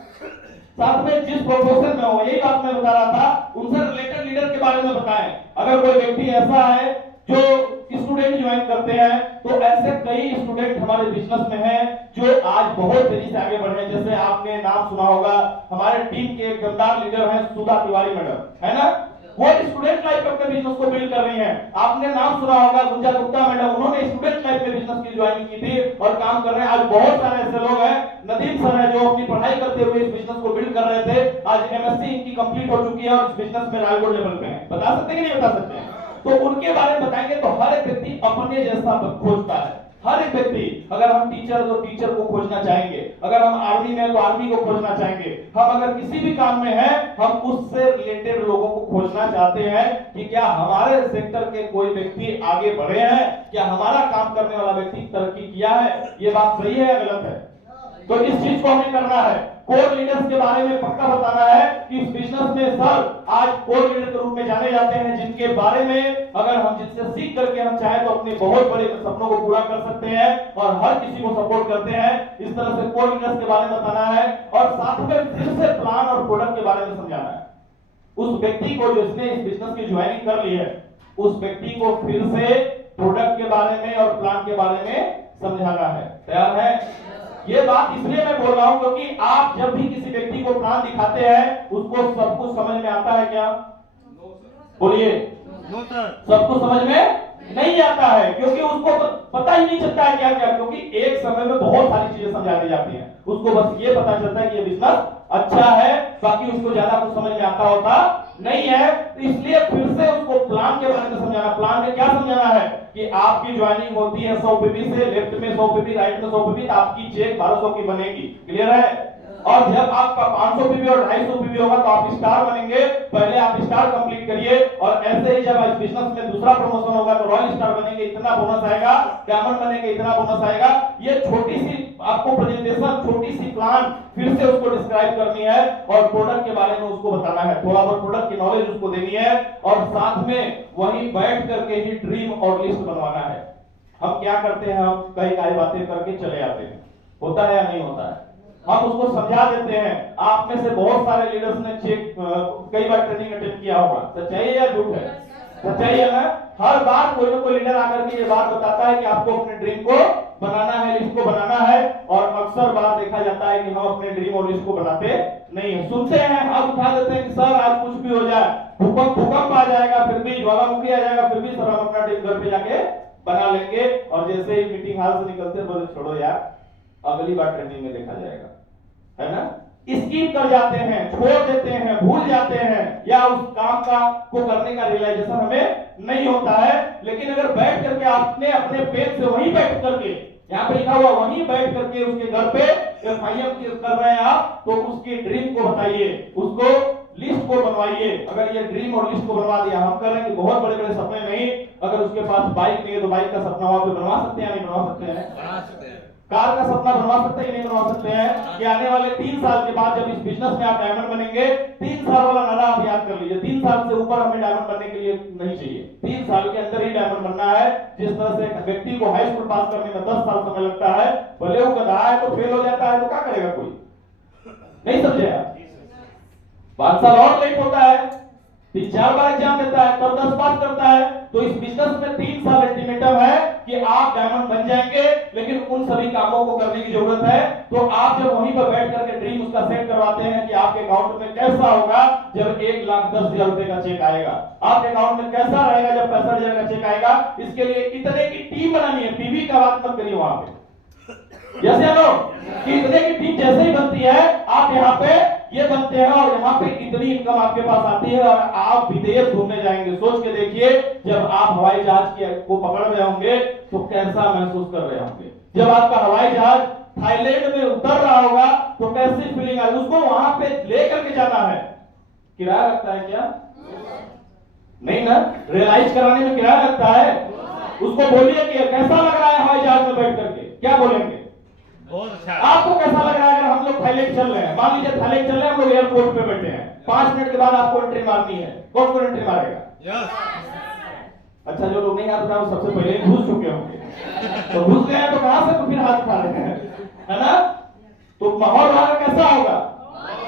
साथ में जिस प्रोफेशन में हो, यही बात मैं बता रहा था, उनसे रिलेटेड लीडर के बारे में बताएं। अगर कोई व्यक्ति ऐसा है जो स्टूडेंट ज्वाइन करते हैं तो ऐसे कई स्टूडेंट हमारे बिजनेस में हैं जो आज बहुत तेजी से आगे बढ़े हैं। जैसे आपने नाम सुना होगा, हमारे टीम के एक दमदार लीडर हैं सुधा तिवारी मैडम, है ना? वो स्टूडेंट लाइफ में अपने बिजनेस को बिल्ड कर रही हैं। आपने नाम सुना होगा गुंजा गुप्ता मैडम, उन्होंने स्टूडेंट लाइफ में बिजनेस की ज्वाइनिंग की थी और काम कर रहे हैं। आज बहुत सारे ऐसे लोग हैं, नदीम सर है जो अपनी पढ़ाई करते हुए इस बिजनेस को बिल्ड कर रहे थे, आज एमएससी इनकी कंप्लीट हो चुकी है और इस बिजनेस में रायगढ़ लेवल पे है। बता सकते हैं कि नहीं बता सकते हैं? तो उनके बारे में बताएंगे तो हर एक व्यक्ति अपने जैसा खोजता है। हर एक व्यक्ति, अगर हम टीचर तो टीचर को खोजना चाहेंगे, अगर हम आर्मी में तो आर्मी को खोजना चाहेंगे, हम अगर किसी भी काम में हैं हम उससे रिलेटेड लोगों को खोजना चाहते हैं कि क्या हमारे सेक्टर के कोई व्यक्ति आगे बढ़े हैं, क्या हमारा काम करने वाला व्यक्ति तरक्की किया है। ये बात सही है या गलत है? तो इस चीज को हमें करना है। कोर लीडर्स के बारे में पक्का बताना है कि इस बिजनेस में सर आज कोर लीडर के रूप में जाने जाते हैं, जिनके बारे में अगर हम जिनसे सीख करके हम चाहें तो अपने बहुत बड़े सपनों को पूरा कर सकते हैं और हर किसी को सपोर्ट करते हैं। इस तरह से कोर लीडर्स के बारे में बताना है और साथ में फिर से प्लान और प्रोडक्ट के बारे में समझाना है। उस व्यक्ति को जिसने इस बिजनेस की ज्वाइनिंग कर ली है, उस व्यक्ति को फिर से प्रोडक्ट के बारे में और प्लान के बारे में समझाना है। तैयार है? ये बात इसलिए मैं बोल रहा हूं क्योंकि आप जब भी किसी व्यक्ति को प्लान दिखाते हैं उसको सब कुछ समझ में आता है क्या? बोलिए। सब कुछ समझ में नहीं आता है क्योंकि उसको पता ही नहीं चलता है क्या क्या, क्योंकि एक समय में बहुत सारी चीजें समझा दी जाती हैं। उसको बस ये पता चलता है कि ये बिजनेस अच्छा है, बाकी उसको ज्यादा कुछ समझ में आता होता नहीं है। तो इसलिए फिर से उसको प्लान के बारे में समझाना। प्लान में क्या समझाना है कि आपकी ज्वाइनिंग होती है 100 पीवी से, लेफ्ट में 100 पीवी, राइट में 100 पीवी, तो आपकी चेक 1200 की बनेगी। क्लियर है? और जब आपका 500 पीवी और 250 पीवी होगा तो आप स्टार बनेंगे। पहले आप स्टार कंप्लीट करिए और ऐसे ही जब इस बिजनेस में दूसरा प्रमोशन होगा तो रॉयल स्टार बनेंगे, इतना बोनस आएगा, डायमंड बनेंगे, इतना बोनस आएगा। ये छोटी सी आपको प्रेजेंटेशन, छोटी सी प्लान फिर से उसको डिस्क्राइब करनी है और प्रोडक्ट के बारे में उसको बताना है, थोड़ा बहुत प्रोडक्ट की नॉलेज उसको देनी है और साथ में वहीं बैठ करके ही ड्रीम और लिस्ट बनवाना है। हम क्या करते हैं, हम कई बातें करके चले आते हैं, होता है या नहीं होता है? हम उसको समझा देते हैं। आप में से बहुत सारे लीडर्स ने चेक कई बार ट्रेनिंग अटेंड किया होगा, सच्चाई है या झूठ है? सच्चाई है ना? हर बार कोई ना कोई लीडर आकर के ये बात बताता है कि आपको अपने ड्रीम को बनाना है, लिस्ट को बनाना है। और अक्सर बार देखा जाता है कि हम अपने ड्रीम और लिस्ट को बनाते नहीं है। सुनते हैं, हाथ उठा देते हैं कि सर आज कुछ भी हो जाए, भूकंप आ जाएगा फिर भी, ज्वालामुखी आ जाएगा फिर भी सर हम अपना ड्रीम घर पे जाके बना लेंगे। और जैसे ही मीटिंग हॉल से निकलते बोले छोड़ो यार, अगली बार ट्रेनिंग में देखा जाएगा, है ना। स्किप कर जाते हैं, छोड़ देते हैं, भूल जाते हैं, या उस काम को करने का रियलाइजेशन हमें नहीं होता है। लेकिन अगर बैठ करके आपने अपने पेन से वहीं बैठ करके, यहाँ पे लिखा हुआ वहीं बैठ करके उसके घर पे FIM कर रहे हैं आप, तो उसकी ड्रीम को बताइए, उसको लिस्ट को बनवाइए। अगर ये ड्रीम और लिस्ट को बनवा दिया, हम कर रहे हैं कि बहुत बड़े बड़े सपने नहीं, अगर उसके पास बाइक नहीं है तो बाइक का सपना वहां पे बनवा सकते हैं, नहीं बनवा सकते हैं? बना सकते हैं। कार का सपना बनवा सकते हैं, नहीं बनवा सकते हैं? कि आने वाले 3 साल के बाद जब इस बिजनेस में आप डायमंड बनेंगे, 3 साल वाला नारा आप याद कर लीजिए। 3 साल से ऊपर हमें डायमंड बनने के लिए नहीं चाहिए, 3 साल के अंदर ही डायमंड बनना है। जिस तरह से एक व्यक्ति को हाई स्कूल पास करने में 10 साल समय लगता है, भले वो गधा है तो फेल हो जाता है तो क्या करेगा कोई? नहीं समझे आप? 5 साल और लेट होता है, 3-4 बार एग्जाम देता है तब 10 पास करता है। तो इस बिजनेस में 3 साल अल्टीमेटम है कि आप डायमंड बन जाएंगे। लेकिन उन सभी कामों को करने की जरूरत है। तो आप जब वहीं पर बैठ करके ड्रीम उसका सेट करवाते हैं कि आपके अकाउंट में कैसा होगा जब 1,10,000 रुपए का चेक आएगा, आपके अकाउंट में कैसा रहेगा जब 65,000 का चेक आएगा, इसके लिए इतने की टीम बनानी है। पीवी का बात मत करिए वहां पे, जैसे कि इतने की टीम जैसे ही बनती है, आप यहाँ पे ये बनते हैं और यहाँ पे इतनी इनकम आपके पास आती है और आप विदेश घूमने जाएंगे। सोच के देखिए, जब आप हवाई जहाज को पकड़ रहे होंगे तो कैसा महसूस कर रहे होंगे। जब आपका हवाई जहाज थाईलैंड में उतर रहा होगा तो कैसी फीलिंग आएगी। उसको वहां पे लेकर के जाना है, किराया लगता है क्या? नहीं ना, रियलाइज कराने में किराया लगता है। उसको बोलिए कि कैसा लग रहा है हवाई जहाज में बैठ करके, क्या बोलेंगे? बहुत अच्छा। आपको कैसा लग रहा है अगर हम लोग थाईलैंड चल रहे हैं? मान लीजिए थाईलैंड चल रहे हैं, हम लोग एयरपोर्ट पे बैठे हैं, 5 मिनट के बाद आपको एंट्री मारनी है, कौन एंट्री मारेगा? अच्छा, जो लोग नहीं आते वो सबसे पहले घुस चुके होंगे, तो घुस गए तो कहां से तो फिर हाथ उठा रहे हैं, है ना। तो माहौल वहां कैसा होगा?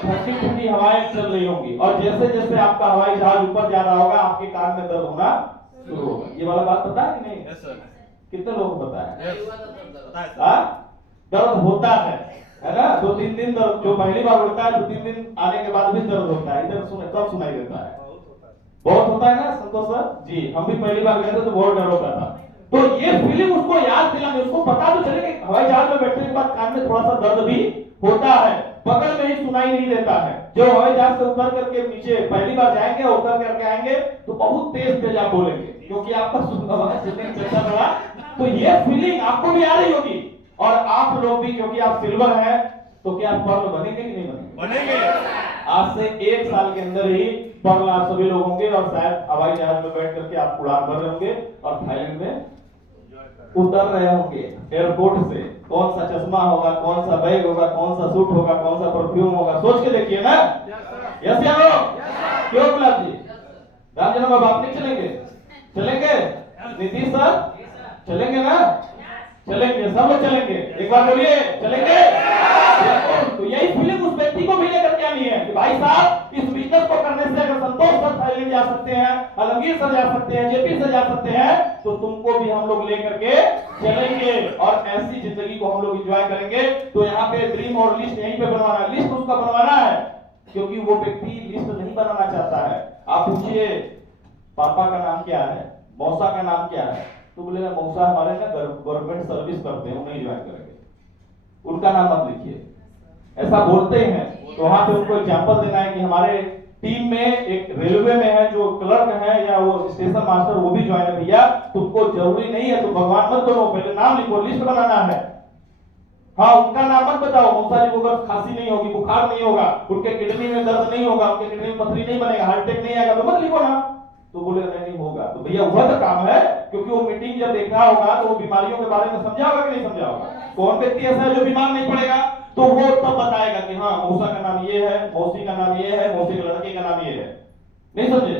ठंडी ठंडी हवाएं चल रही होंगी और जैसे जैसे आपका हवाई जहाज ऊपर जा रहा होगा आपके कान में दर्द होना शुरू होगा। ये वाला बात पता है कि नहीं? कितने लोगों को पता है? दर्द होता है ना। 2-3 दिन दर्द, जो पहली बार होता है 2-3 दिन आने के बाद भी दर्द होता है। इधर कब सुनाई देता है? बहुत होता है ना संतोष सर जी। हम भी पहली बार गए थे तो बहुत डर होता था। तो ये फीलिंग उसको याद दिलानी, उसको पता तो चले कि हवाई जहाज में बैठने के बाद कान में थोड़ा सा दर्द भी होता है, बगल में ही सुनाई नहीं देता है। जो हवाई जहाज से उतर करके नीचे पहली बार जाएंगे, उतर करके आएंगे तो बहुत तेज तेज आप बोलेंगे, क्योंकि आपका चलता रहा। तो ये फीलिंग आपको भी आ रही होगी और आप लोग भी, क्योंकि आप सिल्वर हैं, तो क्या आप पर्ल बनेंगे कि नहीं बनेंगे? बनेंगे। आज से 1 साल के अंदर ही पर्ल आप सभी लोग होंगे और शायद हवाई जहाज में बैठ करके आप उड़ान भर रहे होंगे और थाईलैंड में उतर रहे होंगे एयरपोर्ट से। कौन सा चश्मा होगा, कौन सा बैग होगा, कौन सा सूट होगा, कौन सा परफ्यूम होगा, सोच के देखिए ना। यस या नो? क्यों गुलाब जी? राम जनम अब आप नहीं चलेंगे? चलेंगे? नीतीश सर चलेंगे ना? चलेंगे, सब लोग चलेंगे। एक बार बोलिए, चलेंगे। तो यही फीलिंग उस व्यक्ति को भी लेकर के आनी है कि भाई साहब, इस बिजनेस को करने से अगर संतोष सर थाईलैंड जा सकते हैं, आलमगीर सर जा सकते हैं, जेपी सर जा सकते हैं, तो तुमको भी हम लोग लेकर के चलेंगे और ऐसी जिंदगी को हम लोग एंजॉय करेंगे। तो यहाँ पे ड्रीम और लिस्ट यहीं पे बनवाना है, लिस्ट उसका बनवाना है, क्योंकि वो व्यक्ति लिस्ट नहीं बनाना चाहता है। आप पूछिए पापा का नाम क्या है, मौसा का नाम क्या है, तो बोलेगा मौसा हमारे ना गवर्नमेंट सर्विस करते हैं, वो नहीं ज्वाइन करेंगे, उनका नाम मत लिखिए, ऐसा बोलते हैं। तो वहां पे उनको एग्जांपल देना है कि हमारे टीम में एक रेलवे में है जो क्लर्क है या वो स्टेशन मास्टर, वो भी ज्वाइन है भैया, तुमको जरूरी नहीं है तो भगवान मत बनो, पहले नाम लिखो, लिस्ट बनाना है। हाँ, उनका नाम मत बताओ। मौसा जी को अगर खांसी नहीं होगी, बुखार नहीं होगा, उनके किडनी में दर्द नहीं होगा, उनके किडनी में पथरी नहीं बनेगा, हार्ट अटैक नहीं आएगा, तो मत लिखो ना। तो बोले नहीं होगा, तो भैया वह तो काम है, क्योंकि वो मीटिंग जब देख रहा होगा तो वो बीमारियों के बारे में समझा होगा कि नहीं समझा होगा। कौन व्यक्ति ऐसा है जो बीमार नहीं पड़ेगा, तो वो तब बताएगा कि हाँ मौसा का नाम ये है, मौसी का नाम ये है, मौसी के लड़के का नाम ये है। नहीं समझे?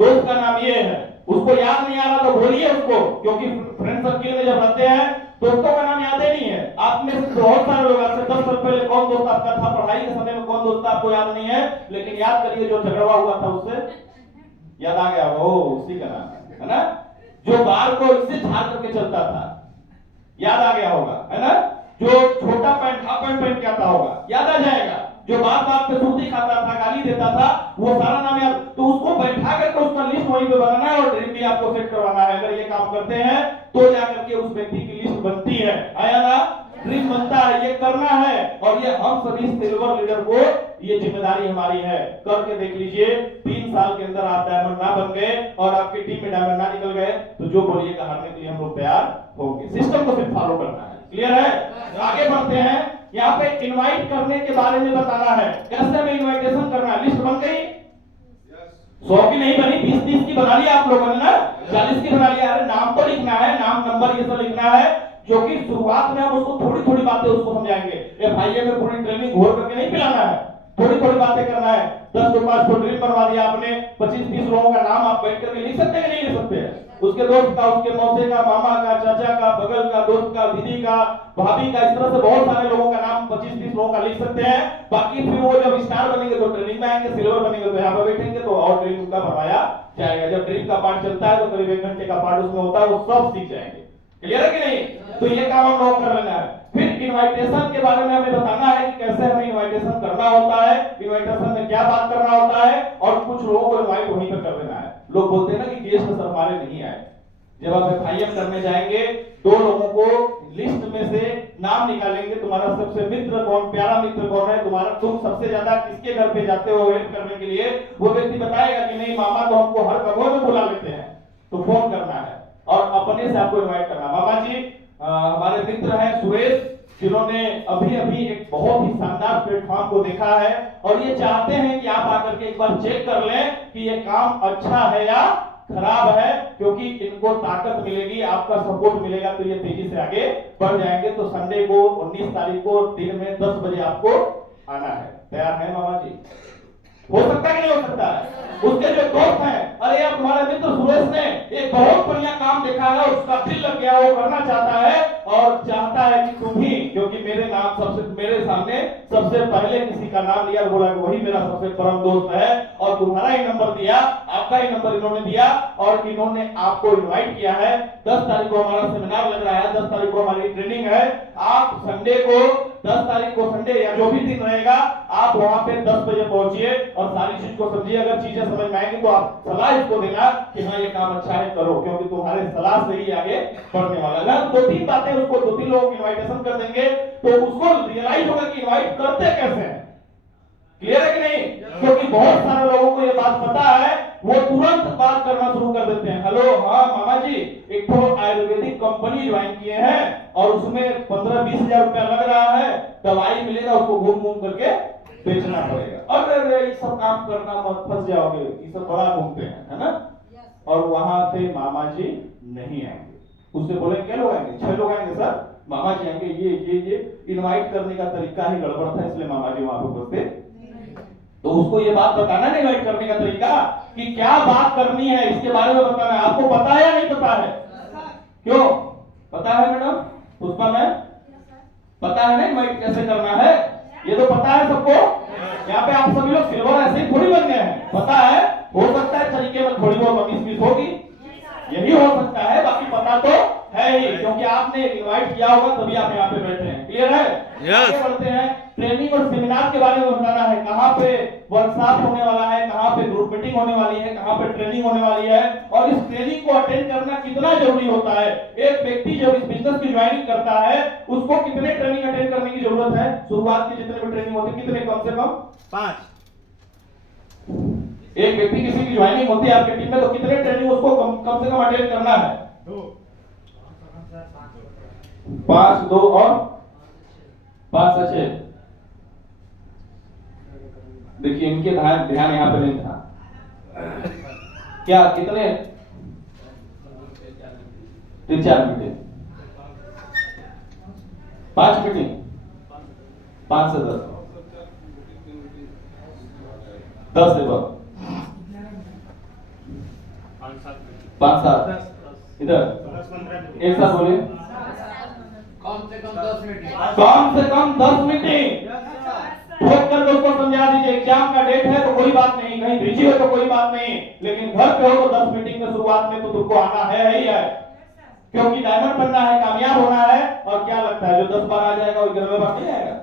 दोस्त का नाम ये है, उसको याद नहीं आ रहा तो बोलिए उसको, क्योंकि फ्रेंड सर्किल में जब रहते हैं दोस्तों का नाम याद ही नहीं है। आप में से बहुत सारे लोग, आपसे 10 साल पहले कौन दोस्त आपका था, पढ़ाई के समय में कौन दोस्त था आपको याद नहीं है, लेकिन याद करिए जो झगड़ा हुआ था उससे याद आ गया, वो उसी का नाम है ना, जो बार को इससे झाड़ करके चलता था, याद आ गया होगा, है ना। जो छोटा पैंट हाफ पैंट पहन के आता होगा, याद आ जाएगा। जो बात बात पे सुर्ती खाता था, गाली देता था, वो सारा नाम याद। तो उसको बैठा करके उसका लिस्ट वहीं पे बनाना है और ड्रीम भी आपको सेट करवाना है। अगर ये काम करते हैं तो जाकर के उस व्यक्ति की लिस्ट बनती है, आया ना, ड्रीम बनता है। ये करना है और ये हम सभी सिल्वर लीडर को ये जिम्मेदारी हमारी है। करके देख लीजिए, 3 साल के अंदर आप डायमंड ना बन गए और आपकी टीम में डायमंड ना निकल गए तो जो बोलिएगा हारने के लिए हम लोग तैयार होंगे। सिस्टम को सिर्फ फॉलो करना है। क्लियर है? आगे बढ़ते हैं। यहाँ पे इनवाइट करने के बारे में बताना है। कैसे में इनविटेशन करना है? लिस्ट बन गई? 100 की नहीं बनी, 20-30 की बना लिया आप लोगों ने ना, 40 की बना लिया। अरे नाम तो लिखना है, नाम नंबर ये सब लिखना है, क्योंकि शुरुआत में हम उसको थोड़ी थोड़ी बातें उसको समझाएंगे। FIA में पूरी ट्रेनिंग घोर करके नहीं पिलाना है, थोड़ी थोड़ी बातें करना है। 10 को 5 को ड्रीम बनवा दिया आपने, 25-30 लोगों का नाम आप बैठ करके लिख सकते हैं कि नहीं लिख सकते हैं? उसके दोस्त का, उसके मौसे का, मामा का, चाचा का, बगल का, दोस्त का, दीदी का, भाभी का, इस तरह से बहुत सारे लोगों का नाम 25-30 लोगों का लिख सकते हैं। बाकी फिर वो जब स्टार बनेंगे तो ट्रेनिंग में आएंगे, सिल्वर बनेंगे तो यहाँ पर बैठेंगे तो और ड्रीम उनका बनवाया जाएगा। जब ड्रीम का पार्ट चलता है तो करीब 1 घंटे का पार्ट उसमें होता है, वो सब सीख जाएंगे। क्लियर है कि नहीं? तो ये काम हम लोग कर लेना है। फिर इनविटेशन के बारे में हमें बताना है कि कैसे हमें इनविटेशन करना होता है, इनविटेशन में क्या बात करना होता है, और कुछ लोगों को इनवाइट वहीं पर कर देना है। लोग बोलते हैं ना कि गेस्ट सर हमारे नहीं आए। जब आप FIM करने जाएंगे, 2 लोगों को लिस्ट में से नाम निकालेंगे, तुम्हारा सबसे मित्र कौन, प्यारा मित्र कौन है तुम्हारा, तुम सबसे ज्यादा किसके घर पे जाते हो हेल्प करने के लिए, वो व्यक्ति बताएगा कि नहीं मामा तो हमको हर कमरे में बुला लेते हैं। तो फोन करना है और अपने से आपको इनवाइट करना। मामा जी हमारे मित्र हैं सुरेश, जिन्होंने अभी अभी एक बहुत ही शानदार प्लेटफॉर्म को देखा है और ये चाहते हैं कि आप आकर के एक बार चेक कर लें कि ये काम अच्छा है या खराब है, क्योंकि इनको ताकत मिलेगी, आपका सपोर्ट मिलेगा तो ये तेजी से आगे बढ़ जाएंगे। तो संडे को 19 तारीख को दिन में 10 बजे आपको आना है। तैयार है मामा जी? हो सकता है कि नहीं हो सकता है? उसके जो दोस्त हैं, अरे यार तुम्हारे मित्र सुरेश ने एक बहुत बढ़िया काम देखा है, उसका दिल लग गया, वो करना चाहता है और चाहता है कि तुम ही, क्योंकि मेरे सामने सबसे पहले किसी का नाम लिया, बोला कि वही मेरा सबसे परम दोस्त है और तुम्हारा ही नंबर दिया, आपका ही नंबर इन्होंने दिया और इन्होंने आपको इनवाइट किया है। 10 तारीख को हमारा सेमिनार लग रहा है, 10 तारीख को हमारी ट्रेनिंग है। आप संडे को 10 तारीख को संडे या जो भी दिन रहेगा आप वहां पे 10 बजे पहुंचिए और सारी चीज को समझिए। अगर चीजें समझ में आएंगी तो आप सलाह इसको देना कि हाँ ये काम अच्छा है करो, क्योंकि तुम्हारे सलाह से ही आगे बढ़ने वाला है। अगर 2-3 बातें उसको 2-3 लोगों की इनविटेशन कर देंगे तो उसको रियलाइज होगा कि इनवाइट करते कैसे हैं। क्लियर है कि नहीं? क्योंकि बहुत सारे लोगों को ये बात पता है, वो तुरंत बात करना शुरू कर देते हैं। हेलो, हाँ मामा जी, एक तो आयुर्वेदिक कंपनी ज्वाइन किए हैं और उसमें 15-20 हजार रुपया लग रहा है, दवाई मिलेगा, उसको घूम घूम करके बेचना पड़ेगा। अरे ये सब काम करना मत, फंस जाओगे, ये सब बड़ा घूमते हैं, है ना। और वहां से मामा जी नहीं आएंगे। उससे बोले क्या लोग आएंगे? 6 लोग आएंगे सर, मामा जी आएंगे। ये इनवाइट करने का तरीका ही गड़बड़ था, इसलिए मामा जी वहां पे उपस्थित। तो उसको ये बात बताना नहीं, इनवाइट करने का तरीका कि क्या बात करनी है, इसके बारे में बताना है। आपको पता है या नहीं पता है? क्यों पता है मैडम पुष्पा मैम? पता है ना इनवाइट कैसे करना है? ये तो पता है सबको। यहाँ पे आप सभी लोग सिल्वर ऐसे ही थोड़ी बन गए हैं, पता है। हो सकता है तरीके में थोड़ी बहुत 19-20 होगी, यही हो सकता है, बाकी पता तो है ही, क्योंकि आपने इनवाइट किया होगा तभी आप यहाँ पे बैठे हैं। क्लियर है? आगे बढ़ते हैं। ट्रेनिंग और सेमिनार के बारे में बताना है, कहाँ पे वर्कशॉप होने वाला है, कहाँ पे ग्रुप मीटिंग होने वाली है, कहाँ पे ट्रेनिंग होने वाली है, और इस ट्रेनिंग को अटेंड करना कितना जरूरी होता है। एक व्यक्ति जब इस बिजनेस की ज्वाइनिंग करता है उसको कितने ट्रेनिंग अटेंड करने की जरूरत है? शुरुआत की जितने भी ट्रेनिंग होती है, कितने? कम से कम 5। एक व्यक्ति किसी की ज्वाइनिंग होती है आपकी टीम में तो कितने ट्रेनिंग उसको कम से कम अटेंड करना है? 5, 2 और 5 से 6। देखिए इनके ध्यान यहाँ पे नहीं था। क्या कितने? 3-4 मीटिंग, 5 मीटिंग, 5 से 10, 10 से 12, 5-7, इधर एक साथ बोलिए। कम से कम 10 मीटिंग, कम से कम 10 मीटिंग ठोक कर उसको समझा दीजिए। एग्जाम का डेट है तो कोई बात नहीं, कहीं बिजी हो तो कोई बात नहीं, लेकिन घर पे हो तो 10 मीटिंग में शुरुआत में तो तुमको आना है ही है। क्योंकि डायमंड बनना है, कामयाब होना है। और क्या लगता है जो 10 बार आ जाएगा वो 11वें बार नहीं आएगा?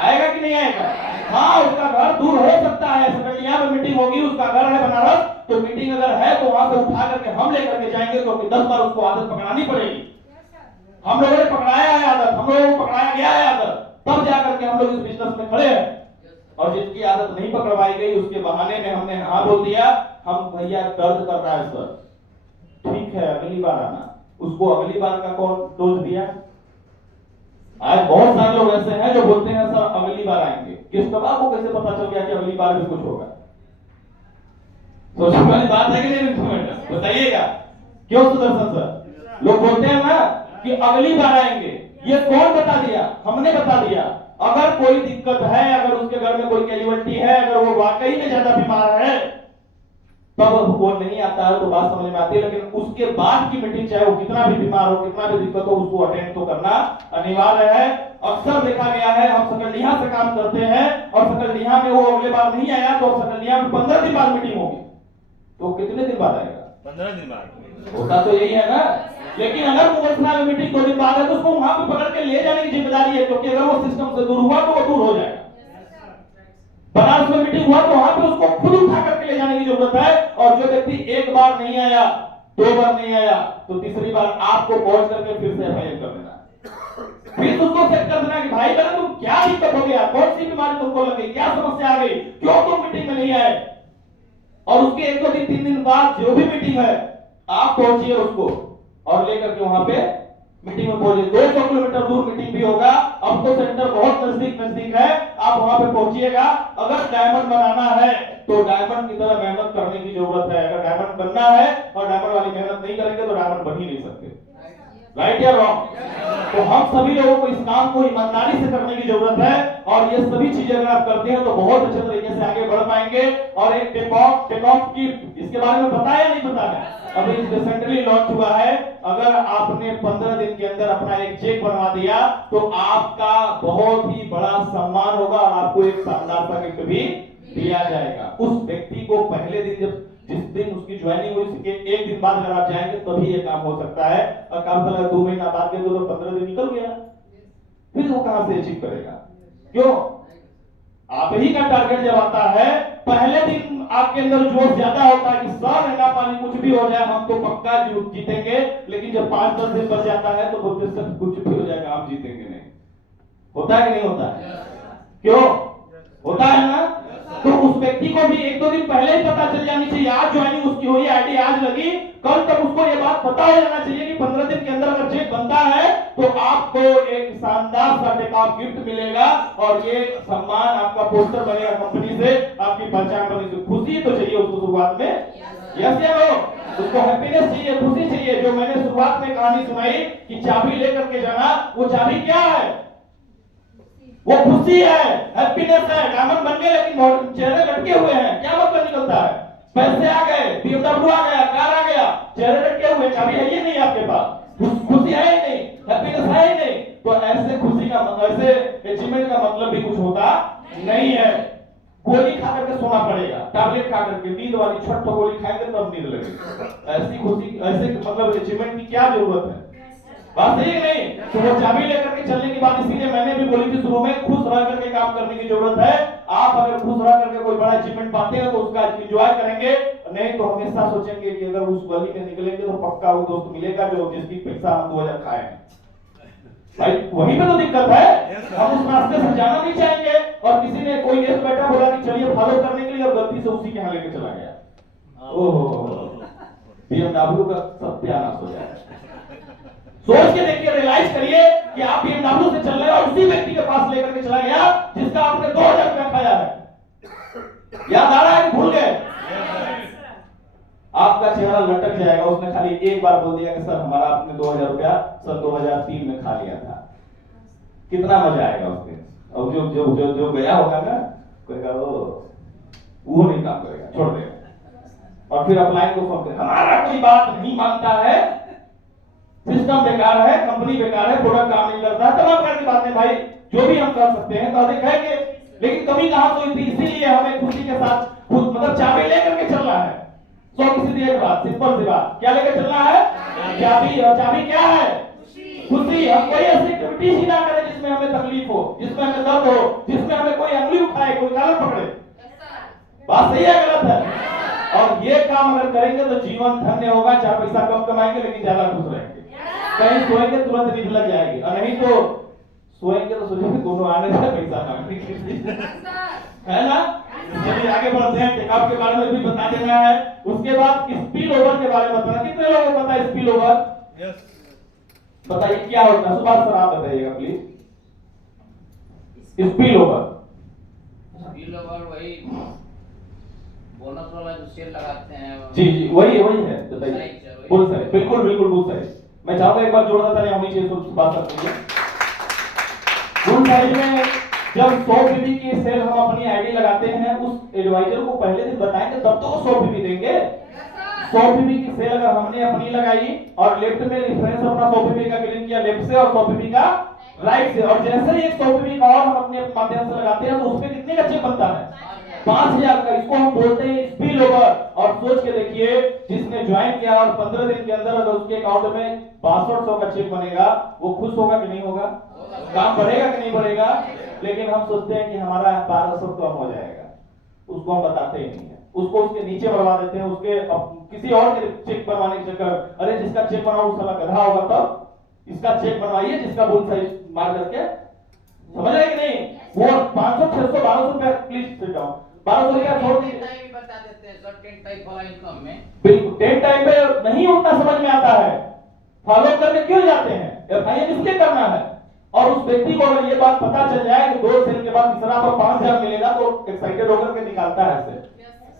आएगा कि नहीं आएगा? हाँ, उसका घर दूर हो सकता है, सकलिया में मीटिंग होगी, उसका घर है बनारस, तो मीटिंग अगर है तो वहां से उठा करके हम लेकर के जाएंगे, क्योंकि 10 बार उसको आदत पकड़ानी पड़ेगी। हम लोगों ने पकड़ाया है आदत, हम लोगों को पकड़ाया गया है आदत, तब जाकर के हम लोग इस बिजनेस में खड़े हैं। और जिसकी आदत नहीं पकड़वाई गई उसके बहाने में हमने हाँ बोल दिया, हम भैया दर्द कर रहा है सर, ठीक है अगली बार आना। उसको अगली बार का कौन डोज दिया? आज बहुत सारे लोग ऐसे हैं जो बोलते हैं सर अगली बार आएंगे। किस बात को कैसे पता चल गया कि अगली बार भी कुछ होगा? सोचने वाली बात है कि नहीं? बताइएगा क्यों सुदर्शन सर? लोग बोलते हैं ना कि अगली बार आएंगे, ये कौन बता दिया? हमने बता दिया। अगर कोई दिक्कत है, अगर उसके घर में कोई कैजुअलिटी है, अगर वो वाकई में ज्यादा बीमार है, तब वो नहीं आता है तो बात समझ में आती है। लेकिन उसके बाद की मीटिंग चाहे वो कितना भी बीमार हो, कितना भी दिक्कत हो, उसको अटेंड तो करना अनिवार्य है। अक्सर देखा गया है, हम सकलनिया से काम करते हैं और सकलनिया में वो अगले बार नहीं आया तो सकलनिया में 15 दिन बाद मीटिंग होगी, तो कितने दिन बाद आएगा? 15 दिन बाद। होता तो यही है ना। लेकिन अगर मुगलसराय में मीटिंग 2 दिन बाद है तो उसको वहां पे पकड़ के ले जाने की जिम्मेदारी है, क्योंकि अगर वो सिस्टम से दूर हुआ तो वो दूर हो जाएगा। बनारस में मीटिंग हुआ तो वहां पे उसको खुद उठा करके ले जाने की जरूरत है। और जो व्यक्ति एक बार नहीं आया, 2 बार नहीं आया, तो तीसरी बार आपको पहुंच करके फिर से एफआईआर कर देना, फिर उसको चेक कर देना कि भाई बहन तुम क्या दिक्कत हो गया, कौन सी बीमारी तुमको लग गई, क्या समस्या आ गई, क्यों तुम मीटिंग में नहीं आए। और उसके 1 2 दिन 3 दिन बाद जो भी मीटिंग है आप पहुंचिए उसको और लेकर के वहां पे मीटिंग में पहुंचे। 200 किलोमीटर दूर मीटिंग भी होगा, अब तो सेंटर बहुत नजदीक है, आप वहां पे पहुंचिएगा। अगर डायमंड बनाना है तो डायमंड की तरह मेहनत करने की जरूरत है। अगर डायमंड बनना है और डायमंड वाली मेहनत नहीं करेंगे तो डायमंड बन ही नहीं सकते। राइट या रॉन्ग? तो हम सभी लोगों को इस काम को ईमानदारी से करने की जरूरत है। और ये सभी चीजें अगर आप करते हैं तो बहुत अच्छे तरीके से आगे बढ़ पाएंगे। और एक टेक ऑफ की इसके बारे में पता है या नहीं पता है? अभी रिसेंटली लॉन्च हुआ है। अगर आपने 15 दिन के अंदर अपना एक चेक बनवा दिया तो आपका बहुत ही बड़ा सम्मान होगा और आपको एक शानदार सा गिफ्ट भी दिया जाएगा। उस व्यक्ति को पहले दिन जिस दिन उसकी ज्वाइनिंग हुई उसके 1 दिन बाद अगर आप जाएंगे तभी ये काम हो सकता है। और काम चला 2 महीना बाद के तो 15 दिन निकल गया, फिर वो कहां से अचीव करेगा? क्यों? आप ही का टारगेट जब आता है, पहले दिन आपके अंदर जोश ज्यादा होता है कि सर रंगा पानी कुछ भी हो जाए हम तो पक्का जीतेंगे। लेकिन जब 5-10 दिन बच जाता है तो बोलते सर कुछ भी हो जाएगा हम जीतेंगे नहीं। होता है कि नहीं होता है? क्यों होता है ना? तो उस व्यक्ति को भी 1-2 दिन पहले ही पता चल जानी चाहिए। आज ज्वाइनिंग उसकी हुई, आईडी आज लगी, कल तक उसको ये बात पता हो जाना चाहिए कि 15 दिन के अंदर अगर चेक बनता है तो आपको एक शानदार सा टेक ऑफ गिफ्ट मिलेगा और ये सम्मान आपका पोस्टर बनेगा कंपनी से, आपकी पहचान बनेगी। खुशी तो चाहिए उसको शुरुआत में, यस या नो? उसको हैप्पीनेस चाहिए, खुशी चाहिए। जो मैंने शुरुआत में कहानी सुनाई कि चाबी लेकर के जाना, वो चाबी क्या है? वो खुशी है, हैप्पीनेस है। डायमंड बन गए लेकिन चेहरे लटके हुए हैं, क्या मतलब निकलता है? पैसे आ गए, BMW आ गया, कार आ गया, चेहरे लटके हुए, चाबी है ही नहीं आपके पास, खुशी है ही नहीं, हैप्पीनेस है ही नहीं। तो ऐसे खुशी का मतलब, ऐसे अचीवमेंट का मतलब भी कुछ होता नहीं है। गोली खा करके सोना पड़ेगा, टैबलेट खा करके, नींद वाली छठ तो गोली खाएंगे तब नींद लगेगी। ऐसी खुशी, ऐसे मतलब अचीवमेंट की क्या जरूरत है? बात सही है नहीं? तो वो चाबी लेकर के चलने के बाद, इसीलिए मैंने भी बोली थी शुरू में, खुश रह करके काम करने की जरूरत है। आप अगर खुश रह करके कोई बड़ा अचीवमेंट पाते हैं तो उसका एंजॉय करेंगे, नहीं तो हमेशा सोचेंगे कि अगर उस गली में निकलेंगे तो पक्का वो दोस्त मिलेगा जो जिसकी पैसा हम 2000 खाए। भाई वहीं पे तो दिक्कत है, हम उस रास्ते से जाना नहीं चाहेंगे। और किसी ने कोई गेस्ट बैठा बोला कि चलिए फॉलो करने के लिए, और गलती से उसी के यहाँ लेके चला गया। ओहो, BMW का सत्यानाश हो जाएगा। सोच के देखिए, रियलाइज करिए कि आप BMW से चल रहे हैं और उसी व्यक्ति के पास लेकर के चला गया जिसका आपने 2000 रुपया खाया है। याद आ रहा है कि भूल गए? आपका चेहरा लटक जाएगा। उसने खाली एक बार बोल दिया कि सर हमारा आपने 2000 रुपया सन 2003 में खा लिया था। कितना मजा आएगा उस दिन। और जो जो जो जो गया होगा ना, कहेगा वो नहीं काम करेगा, छोड़ देगा। और फिर अपलाइन को फोन कर, हमारा कोई बात नहीं मानता है, सिस्टम बेकार है, कंपनी बेकार है, प्रोडक्ट काम नहीं करता है, तमाम प्रकार की बातें। भाई जो भी हम कर सकते हैं तो दिखाएंगे, लेकिन कमी कहां से हुई थी? इसीलिए हमें खुशी के साथ खुद मतलब चाबी लेकर के चलना है। 100 की सीधी एक बात, सिंपल सी बात, क्या लेकर चलना है? चाबी, और चाबी क्या है? खुशी। हम कोई ऐसी एक्टिविटीज ही ना करें जिसमें हमें तकलीफ हो, जिसमें हमें दर्द हो, जिसमें हमें कोई अंगुली उठाए, कोई कॉलर पकड़े। बात सही है गलत है? और ये काम अगर करेंगे तो जीवन धन्य होगा। 4 पैसा कम कमाएंगे लेकिन ज्यादा खुश रहेंगे। कहीं सोएंगे तुरंत नींद लग जाएगी, और नहीं तो सोएंगे तो सोचेंगे दोनों आने से पैसा मांगने के लिए, है ना? चलिए आगे बढ़ते हैं। टेकऑफ के बारे में भी बता देना है। उसके बाद स्पिल ओवर के बारे में बताना। कितने लोगों को पता है स्पिल ओवर? बताइए क्या होता है? सुभाष सर आप बताइएगा प्लीज। स्पिल ओवर वही बोनस वाला जो सेल लगाते हैं। जी जी वही है। बताइए। बुल साइज, बिल्कुल बिल्कुल बुल साइज। मैं चाहता हूं एक बार जोड़ देता नहीं होनी चाहिए सुभाष सर के लिए। बुल साइज में जब 100 पीवी की सेल हम अपनी आईडी लगाते हैं, उस एडवाइजर को पहले दिन बताएंगे तब तो वो 100 पीवी देंगे। 100 पीवी की सेल अगर हमने अपनी लगाई और लेफ्ट में रेफरेंस अपना 100 पीवी का क्लिक किया लेफ्ट से और 100 पीवी का राइट से, और जैसे ही एक 100 पीवी का और हम अपने माध्यम से लगाते हैं तो उसमें कितने का चेक बनता है? 5000 का। इसको हम बोलते हैं स्पिल ओवर। और सोच के देखिए जिसने ज्वाइन किया और 15 दिन के अंदर अगर उसके अकाउंट में 6200 का चेक बनेगा, वो खुश होगा कि नहीं होगा? काम बढ़ेगा कि नहीं बढ़ेगा? लेकिन हम सोचते हैं कि हमारा 1200 कम हो जाएगा, उसको हम बताते ही नहीं है, उसको उसके नीचे बढ़वा देते हैं, उसके किसी और के चेक बनवाने के चक्कर। अरे जिसका चेक बनाओ उस साला गधा होगा, तब इसका चेक बनवाइए जिसका बुल साइज मार करके। समझ रहे कि नहीं? वो 500 600 1200 रुपया प्लीज सिट डाउन, 1200 रुपया छोड़ दीजिए। बता देते हैं सर 10 टाइप वाला इनकम में बिल्कुल 10 टाइम पे नहीं उतना समझ में आता है। फॉलो करके क्यों जाते हैं? एफआईआर इसलिए करना है। और उस व्यक्ति को अगर ये बात पता चल जाए कि 2 सेल के बाद तीसरा पर 5000 मिलेगा तो एक्साइटेड होकर के निकालता है ऐसे।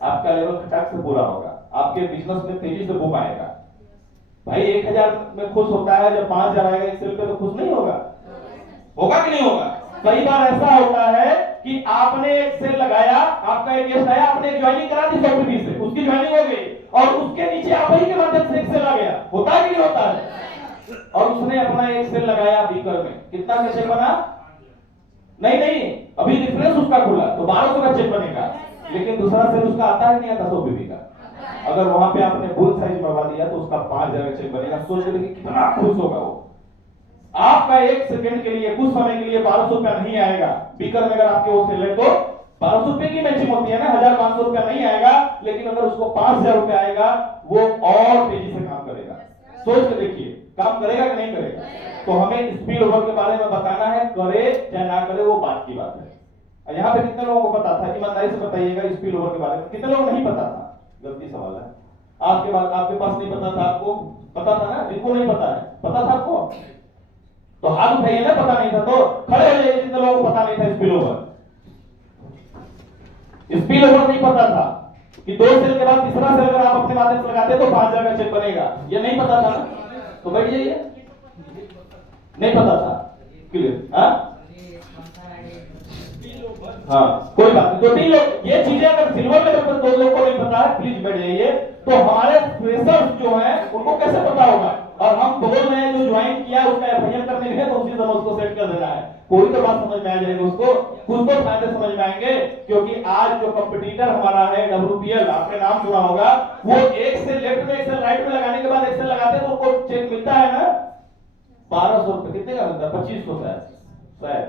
आपका लेवल खटाक से पूरा होगा, आपके बिजनेस में तेजी से बूम आएगा। भाई 1000 में खुश होता है, जब 5000 आएगा एक सेल पे तो खुश नहीं होगा? होगा कि नहीं होगा? कई बार ऐसा होता है कि आपने एक सेल लगाया, आपका एक गेस्ट आया, आपने ज्वाइनिंग करा दी 100 पीवी से, उसकी ज्वाइनिंग हो गई और उसके नीचे आप ही के माध्यम से एक सेल आ गया। होता है कि नहीं होता है? और उसने अपना एक सेल लगाया बीकर में, कितना का चेक बना? नहीं अभी रेफरेंस उसका खुला तो 1200 का चेक बनेगा, लेकिन दूसरा सेल उसका आता है नहीं आता 100 पीवी का। अगर वहां पे आपने बुल साइज मंगवा दिया तो उसका 5000 का चेक बनेगा। सोच लीजिए कितना खुश होगा वो। आपका एक सेकंड के लिए कुछ समय के लिए 1200 रुपया नहीं आएगा बीकर में। अगर आपके वो सेल है तो 1200 रुपए की मैचिंग होती है ना, 1500 रुपया नहीं आएगा, लेकिन अगर उसको 5000 रुपया आएगा वो और तेजी से काम करेगा। सोच के देखिए काम करेगा कि नहीं करेगा? तो हमें स्पीड ओवर के बारे में बताना है, करे चाहे ना करे वो बात की बात है। यहाँ पे कितने लोगों को पता था? ईमानदारी से बताइएगा स्पीड ओवर के बारे में कितने लोगों नहीं पता था? गलती सवाल है। आपके पास नहीं पता था, आपको पता था ना? जिनको नहीं पता है पता था आपको तो हाथ उठाइए ना। पता नहीं था तो खड़े हो जाइए जितने लोगों को पता नहीं था स्पीड ओवर। स्पीड ओवर नहीं पता था कि 2 सेल के बाद तीसरा सेल अगर आप अपने माध्यम से लगाते तो 5000 का चेक बनेगा, ये नहीं पता था ना? तो बैठ जाइए। नहीं पता था? क्लियर? हाँ कोई बात नहीं। 2-3 लोग ये चीजें अगर सिल्वर लेवल पर 2 लोगों को नहीं पता है प्लीज बैठ जाइए। तो हमारे फ्रेशर्स जो हैं उनको कैसे पता होगा? और हम बोल रहे हैं जो ज्वाइन किया उसका एफआईआर करने के लिए तो उसी समय उसको सेट कर देना है। कोई तो बात समझ में आ जाएगी उसको, कुछ तो फायदे समझ में आएंगे। क्योंकि आज जो कंपटीटर हमारा है WPL, आपने नाम सुना होगा, वो एक से लेफ्ट में एक से राइट में लगाने के बाद एक से लगाते हैं तो उनको चेक मिलता है ना 1200 रुपए। कितने का मिलता है? 2500 शायद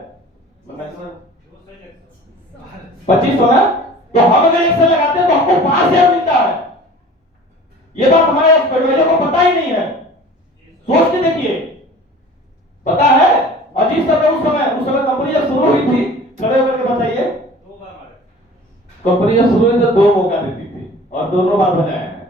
2500 ना? तो हम अगर एक से लगाते हैं तो हमको 5000 मिलता है। ये बात हमारे एडवाइजर को पता ही नहीं है। सोच के देखिए, पता है? अजीत सर उस समय कंपनी जब शुरू हुई थी, खड़े होकर के बताइए, कंपनी जब शुरू हुई तो 2 मौका देती थी और दोनों बार बनाए हैं।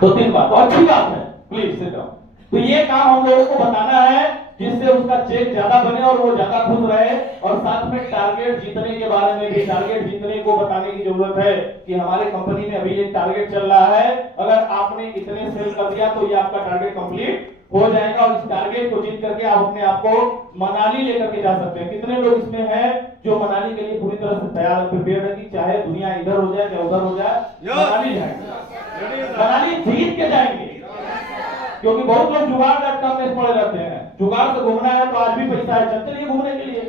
2-3 बार तो अच्छी बात है। Please sit down. तो ये काम हम लोगों को बताना है जिससे उसका चेक ज्यादा बने और वो ज्यादा खुश रहे। और साथ में टारगेट जीतने के बारे में भी, टारगेट जीतने को बताने की जरूरत है कि हमारे कंपनी में अभी एक टारगेट चल रहा है, अगर आपने इतने सेल कर दिया तो ये आपका टारगेट कंप्लीट हो जाएगा। और इस टारगेट को जीत करके आप अपने आप को मनाली लेकर के जा सकते हैं। कितने लोग इसमें हैं जो मनाली के लिए पूरी तरह से तैयार प्रिपेयर्ड है कि चाहे दुनिया इधर हो जाए चाहे उधर हो जाए, मनाली जाएंगे, मनाली जीत के जाएंगे। क्योंकि बहुत लोग जुगाड़.com में पड़े रहते हैं, जुगाड़ से घूमना है तो आज भी पैसा है, चलते रहिए घूमने के लिए।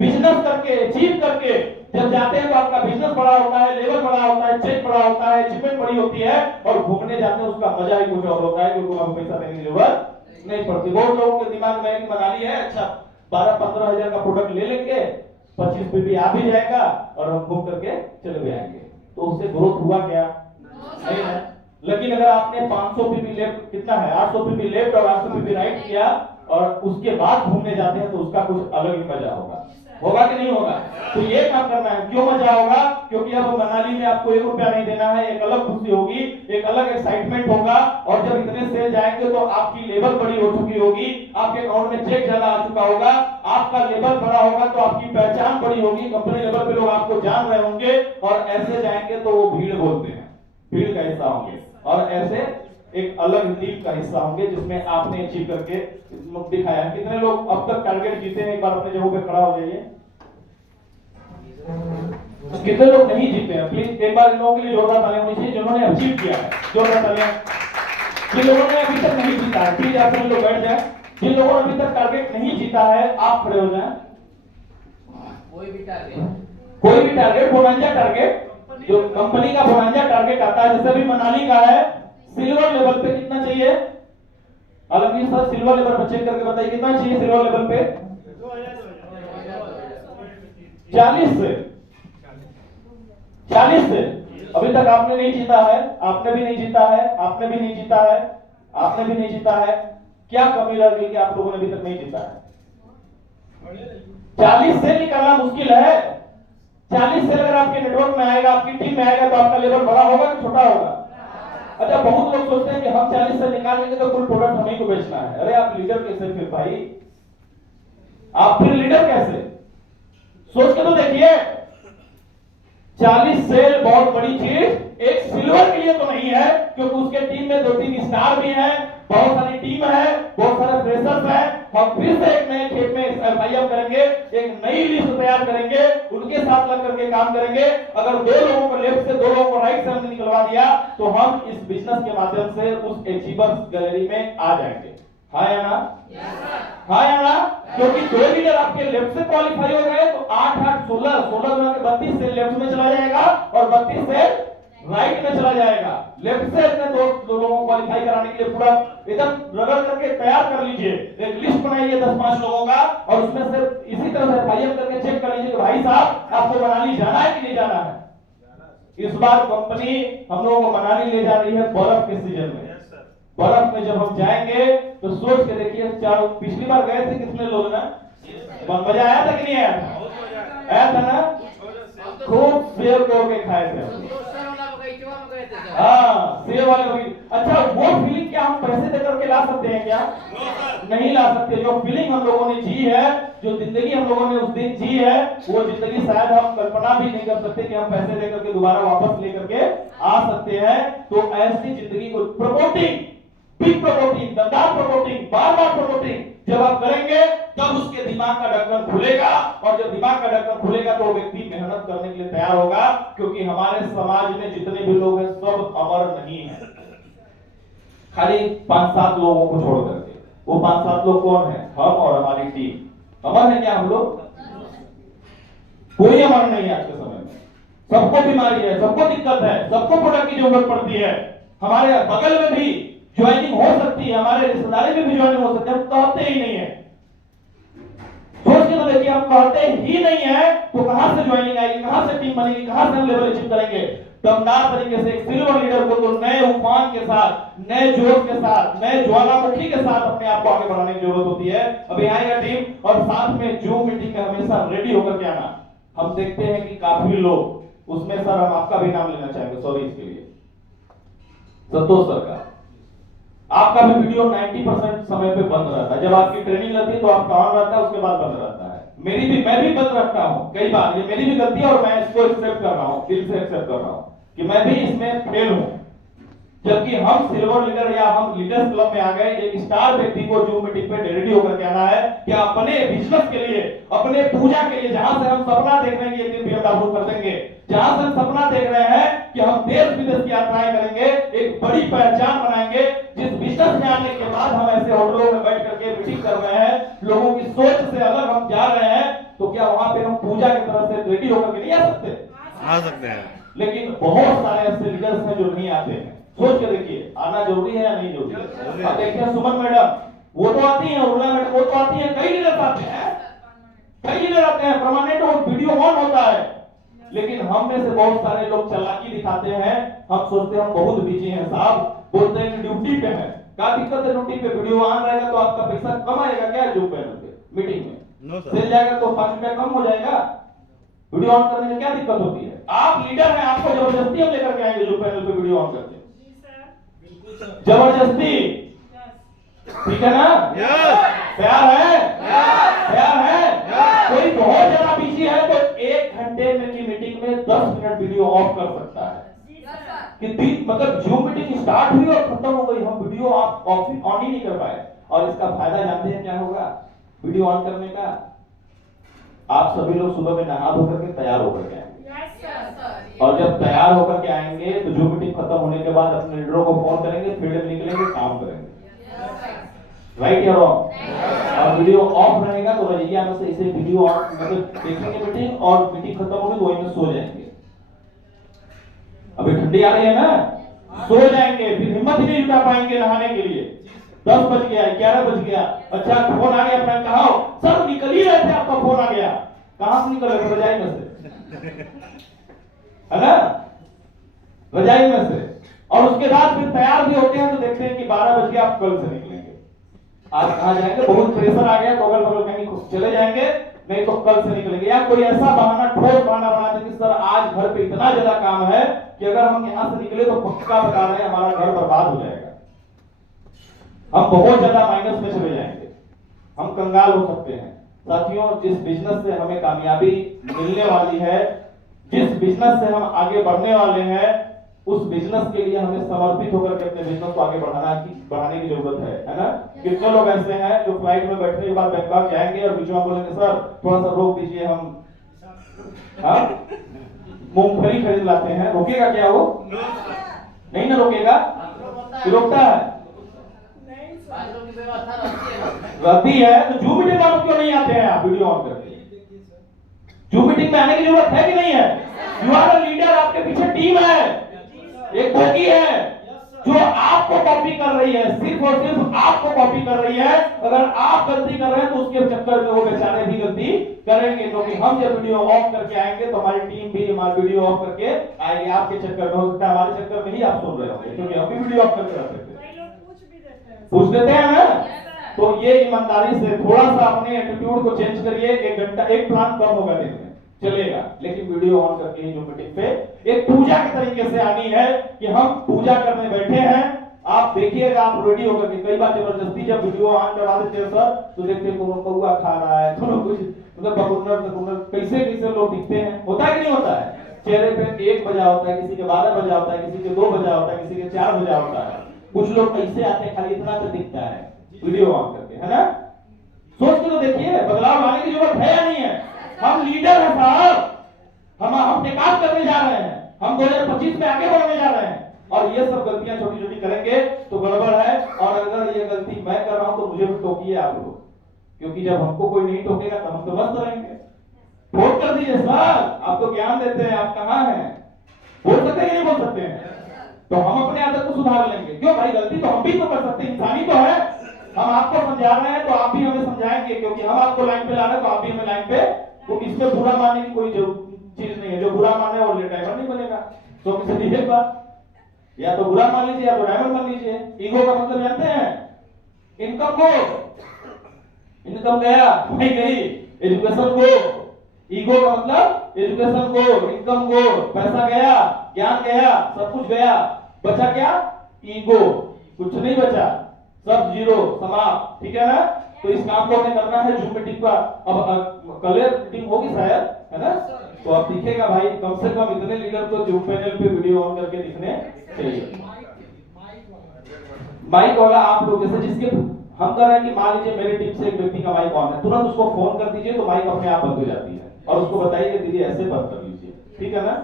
बिजनेस करके, अचीव करके जब जाते हैं तो आपका बिजनेस बड़ा होता है, लेवल बड़ा होता है, चेक बड़ा होता है, अचीवमेंट बड़ी होती है, और घूमने जाते हैं उसका मजा ही कुछ और होता है, क्योंकि वहां पैसा देने की जरूरत नहीं पड़ती। बहुत लोगों के दिमाग में एक मनाली है, अच्छा 12-15 हजार का प्रोडक्ट ले लेंगे, 25 पीपी आ भी जाएगा और हम घूम करके चले भी आएंगे, तो उससे ग्रोथ हुआ क्या? नहीं है। लेकिन अगर आपने 500 पीपी लेफ्ट, कितना है, 800 पीपी लेफ्ट और 800 पीपी राइट किया और उसके बाद घूमने जाते हैं, तो उसका कुछ अलग ही मजा होगा। होगा कि नहीं होगा? तो ये काम करना है। क्यों मजा होगा? क्योंकि अब मनाली में आपको 1 रुपया नहीं देना है, एक अलग खुशी होगी, एक अलग एक्साइटमेंट होगा, और जब इतने सेल जाएंगे तो आपकी लेवल बड़ी हो चुकी होगी, आपके अकाउंट में चेक ज्यादा आ चुका होगा, आपका लेवल बड़ा होगा, तो आपकी पहचान बड़ी होगी, कंपनी लेवल पे लोग आपको जान रहे होंगे, और ऐसे जाएंगे तो वो भीड़ बोलते हैं, भीड़ का हिस्सा होंगे, और ऐसे एक अलग टीम का हिस्सा होंगे जिसमें आपने अचीव करके दिखाया। कितने लोग अब तक टारगेट जीते हैं? एक बार अपने जगहों पे खड़ा हो जाइए। कितने लोग नहीं जीते हैं? प्लीज एक बार इन लोगों के लिए जोरदार तालियां होनी चाहिए जिन्होंने अचीव किया है। जोरदार तालियां। जिन लोगों ने अभी तक नहीं जीता है, प्लीज आप लोग बैठ जाए। जिन लोगों ने अभी तक टारगेट नहीं जीता है, आप खड़े हो जाएं। कोई भी टारगेट, कोई भी टारगेट, बोनांजा टारगेट, जो कंपनी का बोनांजा टारगेट आता है, जैसे अभी मनाली का है, सिल्वर लेवल पे कितना चाहिए? आलमगीर सर सिल्वर लेवल पे चेक करके बताइए कितना चाहिए सिल्वर लेवल पे? 40 से 40 से। अभी तक आपने नहीं जीता है, आपने भी नहीं जीता है, आपने भी नहीं जीता है, आपने भी नहीं जीता है। क्या कमी रह गई कि आप लोगों ने अभी तक नहीं जीता है? 40 से निकालना मुश्किल है। 40 से अगर आपके नेटवर्क में आएगा, आपकी टीम में आएगा, तो आपका लेवल बड़ा होगा कि छोटा होगा? अच्छा, बहुत लोग सोचते हैं कि हम 40 से निकाल लेंगे तो कुल प्रोडक्ट हमें को बेचना है। अरे आप लीडर कैसे फिर भाई? आप फिर लीडर कैसे? सोच के तो देखिए। 40 सेल बहुत बड़ी चीज एक सिल्वर के लिए तो नहीं है, क्योंकि उसके टीम में 2-3 स्टार भी हैं, बहुत सारी टीम है, बहुत सारे फ्रेशर्स हैं। हम फिर से एक नए खेत में एफआईएम करेंगे, एक नई लिस्ट तैयार करेंगे, उनके साथ लग करके काम करेंगे। अगर 2 लोगों को लेफ्ट से 2 लोगों को राइट से हमने निकलवा दिया, तो हम इस बिजनेस के माध्यम से उस अचीवर्स गैलरी में आ जाएंगे। हाँ या ना? हाँ या ना? क्योंकि 2 लीडर आपके लेफ्ट से क्वालिफाई हो गए, तो 8-8 16 गुना के 32 से लेफ्ट में चला जाएगा और 32 से राइट में चला जाएगा। लेफ्ट से अपने 2 लोगों को क्वालिफाई कराने के लिए पूरा एकदम रगड़ करके तैयार कर लीजिए। एक लिस्ट बनाइए 10-5 लोगों का, और उसमें से इसी तरह से फाइल करके चेक कर लीजिए कि भाई साहब आपको मनाली जाना है कि नहीं जाना है। इस बार कंपनी हम लोगों को मनाली ले जा रही है बर्फ के सीजन में। बर्फ में जब हम जाएंगे तो सोच के देखिए, पिछली बार गए थे कितने लोग ना? मजा आया था कि नहीं आया था? आया था ना? खूब सेब तोड़ के खाए थे। हाँ, सेब वाले भी। अच्छा, वो फीलिंग क्या हम पैसे देकर के ला सकते हैं क्या? नहीं ला सकते। जो फीलिंग हम लोगों ने जी है, जो जिंदगी हम लोगों ने उस दिन जी है, वो जिंदगी शायद हम कल्पना भी नहीं कर सकते कि हम पैसे लेकर के दोबारा वापस लेकर के आ सकते हैं। तो ऐसी जिंदगी को प्रमोटिंग, बिग प्रमोटिंग, दमदार प्रमोटिंग, बार-बार प्रमोटिंग जब आप करेंगे, तब उसके दिमाग का ढक्कन खुलेगा, और जब दिमाग का ढक्कन खुलेगा तो व्यक्ति मेहनत करने के लिए तैयार होगा। क्योंकि हमारे समाज में जितने भी लोग हैं सब अमर नहीं है, खाली 5-7 लोगों को छोड़ करके। वो 5-7 लोग कौन है? हम और हमारी टीम। अमर है क्या हम लोग? कोई अमर नहीं है आज के समय में। सबको बीमारी है, सबको दिक्कत है, सबको प्रोडक्ट की जरूरत पड़ती है। हमारे बगल में भी ज्वाइनिंग हो सकती है, हमारे रिश्तेदारी में भी ज्वाइनिंग हो सकती है, हम कहते ही नहीं है। सोच के तो देखिए, हम कहते ही नहीं है तो कहां से ज्वाइनिंग आएगी, कहां से टीम बनेगी, कहां से हम लेवल अचीव करेंगे? दमदार तरीके से एक सिल्वर लीडर को तो नए उफान के साथ, नए जोश के साथ, नए ज्वालामुखी के साथ अपने आप को आगे बढ़ाने की जरूरत होती है। अभी आएगा टीम, और साथ में जूम मीटिंग में हमेशा रेडी होकर के आना। हम देखते हैं कि काफी लोग, उसमें सर हम आपका भी नाम लेना चाहेंगे, सॉरी इसके लिए, संतोष सर का। आपका भी वीडियो 90% समय पे बंद रहता है। जब आपकी ट्रेनिंग रहती है तो आपका ऑन रहता है, उसके बाद बंद रहता है। मैं भी बंद रखता हूँ कई बार, ये मेरी भी गलती है और मैं इसको एक्सेप्ट कर रहा हूँ, दिल से एक्सेप्ट कर रहा हूँ कि मैं भी इसमें फेल हूँ। जबकि हम सिल्वर लीडर या हम लीडर्स क्लब में आ गए, एक स्टार व्यक्ति को जूम मीटिंग पे रेडी होकर के आना है कि अपने बिजनेस के लिए, अपने पूजा के लिए, जहां से हम सपना देख रहे हैं कि एक दिन BMW कर देंगे, जहां से हम सपना देख रहे हैं कि हम देश विदेश की यात्राएं करेंगे, एक बड़ी पहचान बनाएंगे, जिस बिजनेस में आने के बाद हम ऐसे होटलों में बैठ करके मीटिंग कर रहे हैं, लोगों की सोच से अलग हम जा रहे हैं, तो क्या वहां पे हम पूजा की तरह से रेडी होकर के नहीं आ सकते? आ सकते हैं। लेकिन बहुत सारे ऐसे लीडर्स हैं जो नहीं आते हैं। सोच के देखिए, आना जरूरी है या नहीं जरूरी है? अब देखते हैं सुमन मैडम, वो तो आती है, उर्मिला मैडम वो तो आती है, कई लीडर आते हैं, कई लीडर आते हैं, परमानेंट वो वीडियो ऑन होता है। लेकिन हम में से बहुत सारे लोग चालाकी दिखाते हैं, हम सोचते हैं हम बहुत बिजी हैं साहब, बोलते हैं कि ड्यूटी पे हैं। क्या दिक्कत है ड्यूटी पे? वीडियो ऑन रहेगा तो आपका पैसा कम आएगा क्या? जूम पैनल पे मीटिंग में नो सर। सेल जाएगा तो 5 रुपया कम हो जाएगा। वीडियो ऑन करने में क्या दिक्कत होती है? आप लीडर हैं, आपको जबरदस्ती हम लेकर के आएंगे जूम पैनल पे वीडियो ऑन करके, जबरदस्ती, ठीक है ना? प्यार है, प्यार है। कोई बहुत ज्यादा बिजी है तो 1 घंटे में की मीटिंग में 10 मिनट वीडियो ऑफ कर सकता है कि मतलब जूम मीटिंग स्टार्ट हुई और खत्म हो गई, हम वीडियो ऑन ही नहीं कर पाए। और इसका फायदा जानते हैं क्या होगा वीडियो ऑन करने का? आप सभी लोग सुबह में नहा धो करके तैयार होकर के आएंगे, और जब तैयार होकर के आएंगे तो जूम मीटिंग खत्म होने के बाद अपने लीडरों को फोन करेंगे, फील्ड में निकलेंगे, काम करेंगे, राइट या रॉन्ग? और वीडियो ऑफ रहेगा तो रजिया में से इसे वीडियो ऑन मतलब देखेंगे मीटिंग, और मीटिंग खत्म होगी तो वहीं में सो जाएंगे। अभी ठंडी आ रही है ना, सो जाएंगे, फिर हिम्मत ही नहीं जुटा पाएंगे नहाने के लिए। 10 बज गया, 11 बज गया, अच्छा फोन आ गया, अपना कहा सर निकल ही रहे थे, आपका फोन आ गया। कहां से निकल रहे? रजाई में से, है ना? रजाई में से। और उसके बाद फिर तैयार भी होते हैं तो देखते हैं कि 12 बज गया, आप कल से निकलेंगे। आज कहां जाएंगे? बहुत प्रेशर आ गया तो अगल बगल कहीं चले जाएंगे, नहीं तो कल से निकलेंगे। या कोई ऐसा बहाना, ठोस बहाना बना देंगे, सर आज घर पे इतना ज्यादा काम है कि अगर हम यहां से निकले तो पक्का बता रहे हैं हमारा घर बर्बाद हो जाएगा, हम बहुत ज्यादा माइनस में चले जाएंगे, हम कंगाल हो सकते हैं। साथियों, जिस बिजनेस से हमें कामयाबी मिलने वाली है, जिस बिजनेस से हम आगे बढ़ने वाले हैं, उस बिजनेस के लिए हमें समर्पित होकर के अपने बिजनेस को आगे बढ़ाने की जरूरत है ना? कितने लोग ऐसे हैं जो फ्लाइट में बैठने के बाद बैंकॉक जाएंगे और बीच में बोलेंगे सर थोड़ा सा रोक दीजिए, हम मूंगफली खरीद लाते हैं। रोकेगा क्या वो? नहीं ना रोकेगा, रोकता है, रहती है। तो जूम मीटिंग में क्यों नहीं आते हैं आप वीडियो ऑन करके? जूम मीटिंग में आने की जरूरत है कि नहीं है? यू आर अ लीडर, आपके पीछे टीम है, एक बोगी है जो आपको कॉपी कर रही है, सिर्फ और सिर्फ आपको कॉपी कर रही है। अगर आप गलती कर रहे हैं तो उसके चक्कर में वो बेचारे भी गलती करेंगे, क्योंकि हम जब वीडियो ऑफ करके आएंगे तो हमारी टीम भी हमारी वीडियो ऑफ करके आएगी। आपके चक्कर में हो सकता है, हमारे चक्कर में ही आप सुन रहे होंगे, क्योंकि हम भी वीडियो ऑफ करके रखते थे, पूछ देते हैं ना। तो ये ईमानदारी से थोड़ा सा अपने एटीट्यूड को चेंज करिए। 1 घंटा, एक प्लान कम होगा दिन में चलेगा, लेकिन वीडियो ऑन करके ही जो मीटिंग पे एक पूजा के तरीके से आनी है कि हम पूजा करने बैठे हैं। आप देखिएगा, आप रेडी होकर के, कई बार जबरदस्ती जब वीडियो ऑन करवा देते हैं सर तो देखते हैं कोनो कौआ खा रहा है, कोनो कुछ मतलब बकुन्नर कैसे कैसे लोग दिखते हैं, होता है कि नहीं होता है? चेहरे पे 1 बजा होता है, किसी के 12 बजा होता है, किसी के 2 बजा होता है, किसी के 4 बजा होता है। कुछ लोग ऐसे आते हैं खाली इतना तो दिखता है वीडियो ऑन करके, है ना? सोच के तो देखिए, बदलाव लाने की जरूरत है या नहीं है? हम लीडर हैं साहब, हम टेकऑफ करने जा रहे हैं, हम 2025 में आगे बढ़ने जा रहे हैं, और ये सब गलतियां छोटी छोटी करेंगे तो गड़बड़ है। और अगर ये गलती मैं कर रहा हूं तो मुझे भी टोकिए आप लोग, क्योंकि जब हमको कोई नहीं टोकेगा तो हम तो मस्त रहेंगे। वोट कर दीजिए सर, आप तो ज्ञान देते हैं, आप कहां हैं? बोल सकते हैं कि नहीं बोल सकते हैं? तो हम अपने आदत को सुधार लेंगे। क्यों भाई, गलती तो हम भी तो कर सकते हैं, इंसानी तो है। हम आपको समझा रहे हैं तो आप भी हमें समझाएंगे, क्योंकि हम आपको लाइन पे ला रहे हैं तो आप भी हमें लाइन पे। तो इसमें बुरा मानने की कोई चीज नहीं है, जो बुरा माने वो डायमंड नहीं बनेगा। तो किसी एक बात, या तो बुरा मान लीजिए या तो डायमंड मान लीजिए। ईगो का मतलब जानते हैं? इनकम को, इनकम गया नहीं गई, एजुकेशन को। ईगो का मतलब एजुकेशन को, इनकम को, पैसा गया, ज्ञान गया, सब कुछ गया, बचा क्या? ईगो, कुछ नहीं बचा, सब जीरो, समाप्त, ठीक है ना? तो इस काम को हमें करना है जूम मीटिंग का। अब कल मीटिंग होगी शायद, है ना? तो अब दिखेगा भाई, कम से कम इतने लीडर तो जूम पैनल पे वीडियो ऑन करके दिखने चाहिए। माइक वाला आप लोग, जैसे जिसके हम कर रहे हैं कि मान लीजिए मेरी टीम से एक व्यक्ति का माइक ऑन है, तुरंत उसको फोन कर दीजिए तो माइक अपने आप बंद हो जाती है, और उसको बताइए कि दीदी ऐसे बंद कर लीजिए, ठीक है ना?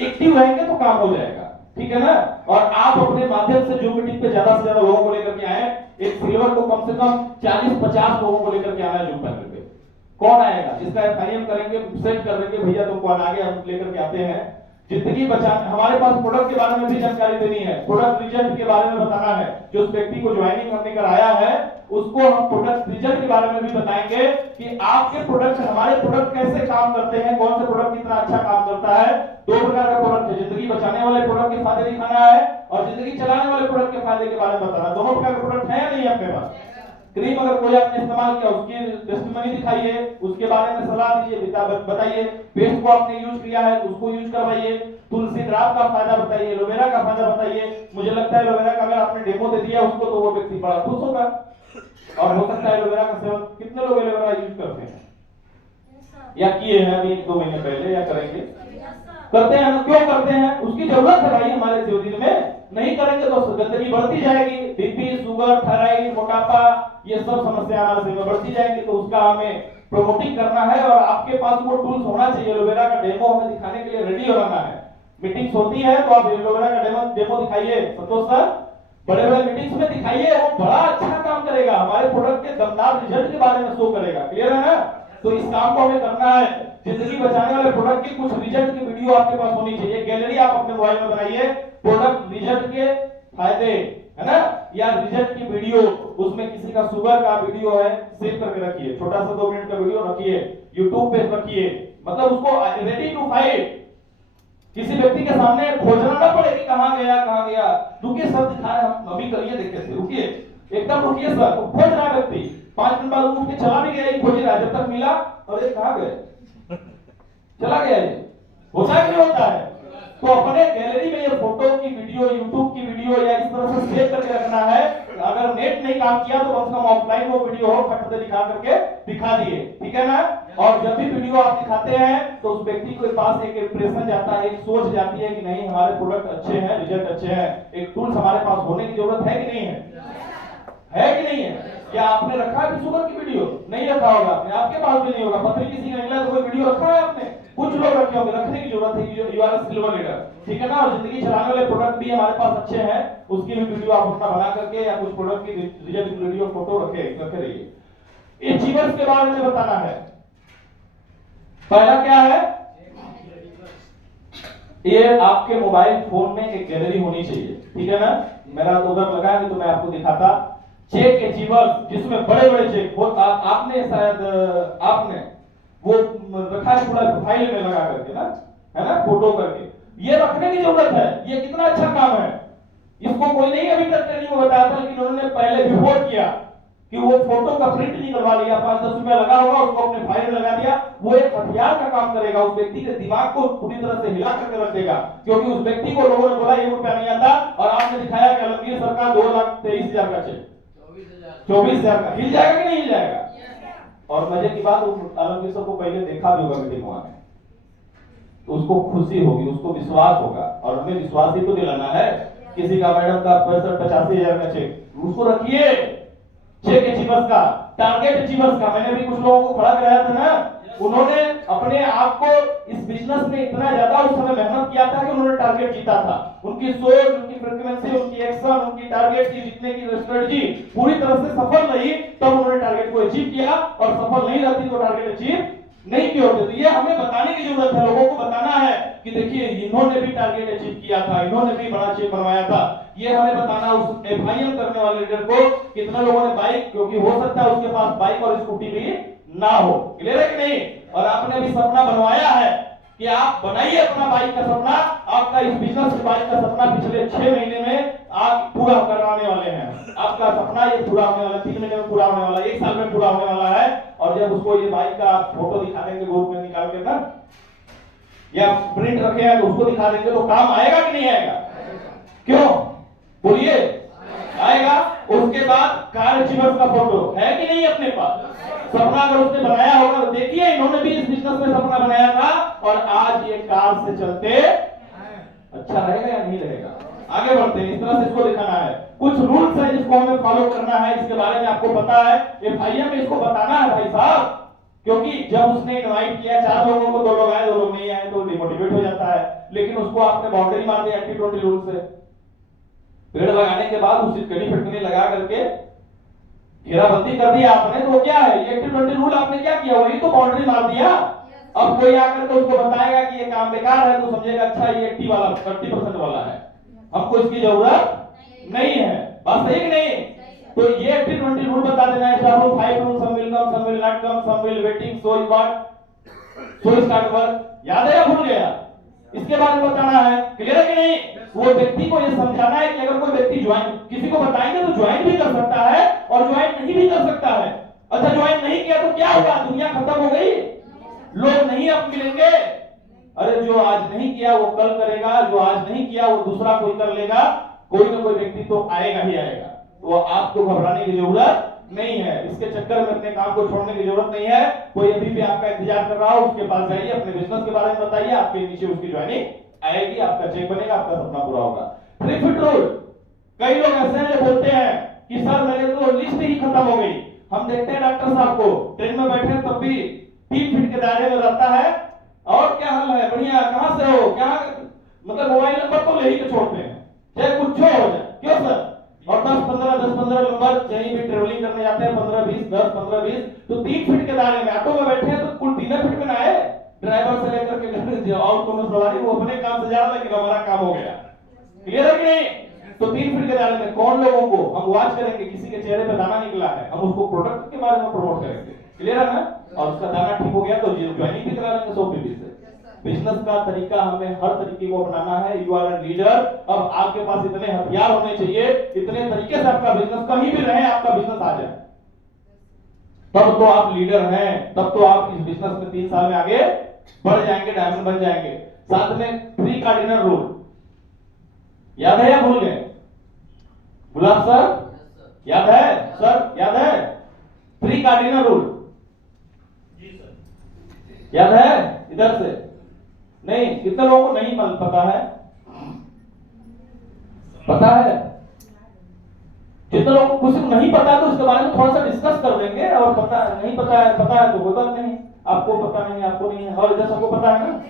एक्टिव रहेंगे तो काम हो जाएगा, ठीक है ना? और आप अपने माध्यम से जूम मीटिंग पे ज्यादा से ज्यादा लोगों को लेकर के आए। एक सिल्वर को कम से कम 40-50 लोगों को लेकर के आना है जूम पैनल पे। कौन आएगा? जिसका एफआईएम करेंगे, सेट कर देंगे, भैया तुमको आगे हम लेकर के आते हैं। जिंदगी बचाने, हमारे पास प्रोडक्ट के बारे में भी जानकारी देनी है, प्रोडक्ट रिजल्ट के बारे में बताना है। जो उस व्यक्ति को ज्वाइनिंग करने कर आया है उसको हम प्रोडक्ट रिजल्ट के बारे में भी बताएंगे कि आपके प्रोडक्ट, हमारे प्रोडक्ट कैसे काम करते हैं, कौन से प्रोडक्ट कितना अच्छा काम करता है। दो प्रकार का प्रोडक्ट है, जिंदगी बचाने वाले प्रोडक्ट के फायदे दिखाना है और जिंदगी चलाने वाले प्रोडक्ट के फायदे के बारे में बताना। दोनों प्रकार के प्रोडक्ट है या नहीं आपके पास? क्रीम अगर कोई आपने इस्तेमाल किया उसकी टेस्टिमनी दिखाइए, उसके बारे में सलाह दीजिए, बताइए। पेस्ट को आपने यूज किया है तो उसको यूज करवाइए। तुलसी ड्राप का फायदा बताइए, एलोवेरा का फायदा बताइए। मुझे लगता है एलोवेरा का अगर आपने डेमो दे दिया उसको तो वो व्यक्ति बड़ा खुश होगा। और हो सकता है एलोवेरा का सेवन, कितने लोग एलोवेरा यूज करते हैं या किए हैं अभी 1-2 महीने पहले या करेंगे? करते हैं ना? क्यों करते हैं? उसकी जरूरत है भाई हमारे जीवन में। नहीं करेंगे तो गंदगी बढ़ती जाएगी, बीपी, शुगर, थायराइड, मोटापा, ये सब समस्या हमारे शरीर में बढ़ती जाएंगी। तो उसका हमें प्रमोटिंग करना है और आपके पास वो टूल्स होना चाहिए। एलोवेरा का डेमो हमें दिखाने के लिए रेडी होना है। मीटिंग्स होती है तो आप एलोवेरा का डेमो दिखाइए संतोष सर, बड़े-बड़े मीटिंग्स में दिखाइए, वो बड़ा अच्छा काम करेगा, हमारे प्रोडक्ट के दमदार रिजल्ट के बारे में शो करेगा। क्लियर है ना? तो इस काम को हमें करना है। जिंदगी बचाने वाले प्रोडक्ट की कुछ रिजल्ट की वीडियो आपके पास होनी चाहिए। गैलरी आप अपने मोबाइल में बनाइए, प्रोडक्ट रिजल्ट के फायदे, है ना, या रिजल्ट की वीडियो, उसमें किसी का शुगर का वीडियो है, सेव करके रखिए। छोटा सा 2 मिनट का वीडियो रखिए, YouTube पे रखिए, मतलब उसको रेडी टू फाइट। किसी व्यक्ति के सामने खोजना ना पड़े कि कहां गया। रुकिए सर दिखा रहे हम अभी, करिए देखते थे, रुकिए एकदम रुकिए सर। तो खोज रहा व्यक्ति 5 मिनट बाद उठ के चला भी गया, खोज रहा, जब तक मिला अरे कहां गए, चला गया। ये होता है कि नहीं होता है? तो अपने गैलरी में ये फोटो की वीडियो, YouTube की वीडियो या इस तरह से सेव करके रखना है। अगर नेट नहीं काम किया तो कम से कम ऑफलाइन वो वीडियो हो, फट से दिखा करके दिखा दिए, ठीक है ना? और जब भी वीडियो आप दिखाते हैं तो उस व्यक्ति के पास एक इंप्रेशन जाता है, एक सोच जाती है कि नहीं हमारे प्रोडक्ट अच्छे हैं, रिजल्ट अच्छे हैं। एक टूल्स हमारे पास होने की जरूरत है कि नहीं है कि नहीं है? क्या आपने रखा है शुगर की वीडियो? नहीं रखा होगा आपने, आपके पास भी नहीं होगा। पत्थर किसी का निकला तो कोई वीडियो रखा है आपने? कुछ लोग रखे होंगे, रखने की जरूरत है। यू आर सिल्वर लीडर, ठीक है ना? और जिंदगी चलाने वाले प्रोडक्ट भी हमारे पास अच्छे हैं, उसकी भी वीडियो आप अपना बना करके या कुछ प्रोडक्ट की रिजल्ट की वीडियो फोटो रखे रहिए। अचीवर्स के बारे में बताना है। पहला क्या है? ये आपके मोबाइल फोन में एक गैलरी होनी चाहिए, ठीक है ना? मेरा तो उधर लगा है तो मैं आपको दिखाता। चेक अचीवर्स, जिसमें बड़े-बड़े चेक, वो आपने शायद आपने वो रखा है पूरा फाइल में लगा करके ना, है ना, फोटो करके। ये रखने की जरूरत है। ये कितना अच्छा काम है। इसको कोई नहीं अभी तक ट्रेनिंग में बताया था, लेकिन उन्होंने पहले बिफोर किया कि वो फोटो का प्रिंट निकलवा लिया, 5-10 रुपया लगा होगा, उसको अपने फाइल में लगा दिया। वो एक हथियार का काम करेगा, उस व्यक्ति के दिमाग को पूरी तरह से हिला करके रख देगा। क्योंकि उस व्यक्ति को लोगों ने बोला 1 रुपया नहीं आता और आपने दिखाया कि आलमगीर सर का 2,23,000 का चेक, 24,000 का। हिल जाएगा कि नहीं हिल जाएगा? और मजे की बात, उस आलमगीर सर को पहले देखा भी होगा मीटिंग में, तो उसको खुशी होगी, उसको विश्वास होगा। और हमें विश्वास ही तो दिलाना है। किसी का मैडम का 65-85,000 का चेक, उसको रखिए। चेक अचीवर्स का, टारगेट अचीवर्स का, मैंने भी कुछ लोगों को खड़ा कराया था ना, उन्होंने अपने आप को इस बिजनेस में इतना ज्यादा उस समय मेहनत किया था कि उन्होंने टारगेट जीता था। उनकी सोच, उनकी फ्रीक्वेंसी, उनकी एक्शन, उनकी टारगेट की जीतने की स्ट्रेटजी पूरी तरह से सफल रही, तब उन्होंने टारगेट को अचीव किया। और सफल नहीं रहती तो टारगेट अचीव नहीं किए होते। तो ये हमें बताने की जरूरत है, लोगों को बताना है कि देखिए इन्होंने भी टारगेट अचीव किया था, इन्होंने भी बड़ा चेक बनवाया था। ये हमें बताना उस एफआईएम करने वाले लीडर को। कितना लोगों ने बाइक, क्योंकि हो सकता है उसके पास बाइक और स्कूटी भी ना हो, क्लियर है कि नहीं? और आपने भी सपना बनवाया है कि आप बनाइए अपना बाइक का सपना। आपका इस बिजनेस के बाइक का सपना पिछले 6 महीने में आप पूरा करवाने वाले हैं। आपका सपना ये पूरा होने वाला, 3 महीने में पूरा होने वाला, 1 साल में पूरा होने वाला है। और जब उसको ये बाइक का फोटो दिखा देंगे ग्रुप में निकाल के ना, या प्रिंट रखे हैं तो उसको दिखा देंगे, तो काम आएगा कि नहीं आएगा? क्यों बोलिए? आएगा। उसके बाद कार अचीवर्स का फोटो है कि नहीं अपने पास? सपना अगर उसने बनाया होगा तो देखिए इन्होंने भी इस बिजनेस में सपना बनाया था और आज ये कार से चलते अच्छा रहेगा या नहीं रहेगा? आगे बढ़ते हैं, इस तरह से इसको दिखाना है। कुछ रूल्स है जिसको हमें फॉलो करना है, इसके बारे में आपको पता है। एफआईएम में इसको बताना है भाई साहब, क्योंकि जब उसने इनवाइट किया 4 लोगों को, 2 लोग आए 2 लोग नहीं आए तो डिमोटिवेट हो जाता है। लेकिन उसको आपने बाउंड्री मार दी 80-20 रूल से। पेड़ लगाने के बाद उसे कड़ी फटकनी लगा करके घेराबंदी कर दिया आपने, तो क्या है ये 80-20 रूल आपने क्या किया, वही तो बाउंड्री मार दिया। अब कोई आकर के उसको बताएगा कि ये काम बेकार है तो समझेगा अच्छा ये 80% वाला है, हमको इसकी जरूरत नहीं है। बात सही कि नहीं? तो ये 80-20 रूल बता देना है, सब rule 5 rule, some will come, some will not come, some will waiting, so is what, so start work. याद है या भूल गया? इसके बारे में बताना है, क्लियर है कि नहीं? वो व्यक्ति को ये समझाना है कि अगर कोई व्यक्ति ज्वाइन किसी को बताएंगे तो ज्वाइन भी कर सकता है और ज्वाइन नहीं भी कर सकता है। अच्छा ज्वाइन नहीं किया तो क्या होगा, दुनिया खत्म हो गई, लोग नहीं अब मिलेंगे। अरे जो आज नहीं किया वो कल करेगा, जो आज नहीं किया वो दूसरा कोई कर लेगा, कोई ना कोई व्यक्ति तो आएगा ही आएगा। तो आपको घबराने की जरूरत नहीं है, इसके चक्कर में अपने काम को छोड़ने की जरूरत नहीं है। कोई अभी भी आपका इंतजार कर रहा हो उसके पास जाइए, अपने बिजनेस के बारे में बताइए, आपके नीचे उसकी ज्वाइनिंग आएगी, आपका चेक बनेगा, आपका सपना पूरा होगा। 3 फीट रूल, कई लोग ऐसे हैं जो बोलते हैं कि सर मेरे तो लिस्ट ही खत्म हो गई। हम देखते हैं डॉक्टर साहब को ट्रेन में बैठे तब भी 3 फीट के दायरे में रहता है, और क्या हाल है, बढ़िया, कहां से हो, क्या मतलब मोबाइल नंबर तो ले ही के छोड़ते हैं, चाहे कुछ हो जाए, क्यों सर? और 10-15 नंबर कहीं भी ट्रेवलिंग करने जाते हैं, 15-20, 10-15-20, तो 3 फीट के दायरे में ऑटो में बैठे हैं तो कुल 3 फीट में ना है, ड्राइवर से लेकर के और कोनो सवारी, वो अपने काम से जा रहा है लेकिन हमारा काम हो गया। क्लियर है कि नहीं? तो 3 फीट के दायरे में कौन लोगों को हम वॉच करेंगे, किसी के चेहरे पे दाना निकला है हम उसको प्रोडक्ट के बारे में प्रमोट करेंगे, क्लियर है ना? और उसका दाना ठीक हो गया तो ज्वाइनिंग भी करा लेंगे 100 से। बिजनेस का तरीका हमें हर तरीके को अपनाना है। यू आर ए लीडर, अब आपके पास इतने हथियार होने चाहिए, इतने तरीके से आपका बिजनेस कहीं भी रहे आपका बिजनेस आ जाए, तब तो आप लीडर हैं, तब तो आप इस बिजनेस में 3 साल में आगे बढ़ जाएंगे, डायमंड बन जाएंगे। साथ में 3 कार्डिनल रूल याद है या भूल गए? गुलाब सर याद है? सर याद है 3 कार्डिनल रूल? याद है? इधर से नहीं, कितने लोगों को नहीं पता है? पता है? जितने लोगों को कुछ नहीं पता है तो इसके बारे में थोड़ा सा डिस्कस कर लेंगे, और पता नहीं पता है तो कोई बात नहीं, आपको पता नहीं आपको नहीं है, और इधर सबको पता है ना?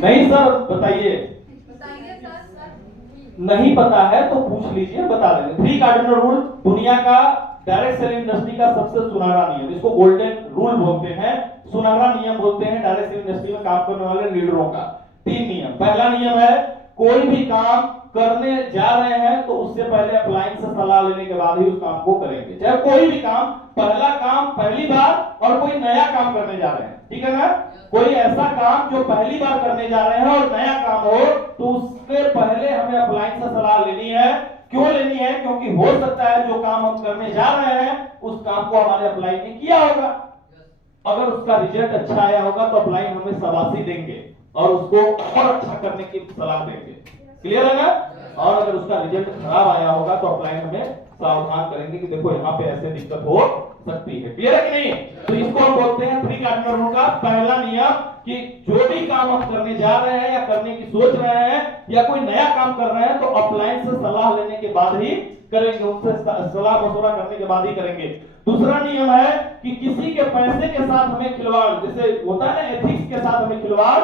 नहीं सर बताइए, नहीं पता है तो पूछ लीजिए, बता देंगे। 3 कार्डिनल रूल, दुनिया का डायरेक्ट सेल इंडस्ट्री का सबसे सुनहरा नियम, इसको गोल्डन रूल बोलते हैं, सुनहरा नियम बोलते हैं डायरेक्ट सेल इंडस्ट्री में काम करने वाले लीडरों का। 3 नियम। पहला नियम है कोई भी काम करने जा रहे हैं तो उससे पहले अप्लायंस से सलाह लेने के बाद ही उस काम को करेंगे, चाहे कोई भी काम, पहला काम पहली बार, और कोई नया काम करने जा रहे हैं, ठीक है ना? कोई ऐसा काम जो पहली बार करने जा रहे हैं और नया काम हो तो उससे पहले हमें अप्लायंस से सलाह लेनी है। क्यों लेनी है? क्योंकि हो सकता है जो काम हम करने जा रहे हैं उस काम को हमारे अप्लाई ने किया होगा, अगर उसका रिजल्ट अच्छा आया होगा तो अप्लाई हमें शाबाशी देंगे और उसको और अच्छा करने की सलाह देंगे, क्लियर है ना? और अगर उसका रिजल्ट खराब आया होगा तो अप्लाई हमें सावधान करेंगे कि देखो यहाँ पे ऐसे दिक्कत हो सकती है, क्लियर है कि नहीं? तो इसको हम बोलते हैं 3 कार्डिनल रूल का पहला नियम, कि जो भी काम हम करने जा रहे हैं या करने की सोच रहे हैं या कोई नया काम कर रहे हैं तो अप्लायंस से सलाह लेने के बाद ही करेंगे, उनसे सलाह मशवरा करने के बाद ही करेंगे। दूसरा नियम है कि किसी के पैसे के साथ हमें खिलवाड़, जैसे होता है ना एथिक्स के साथ हमें खिलवाड़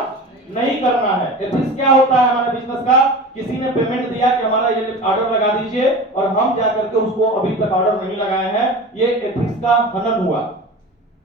नहीं करना है। एथिक्स क्या होता है हमारे बिजनेस का? किसी ने पेमेंट दिया कि हमारा ये ऑर्डर लगा दीजिए और हम जाकर के उसको अभी तक ऑर्डर नहीं लगाए हैं, ये एथिक्स का हनन हुआ,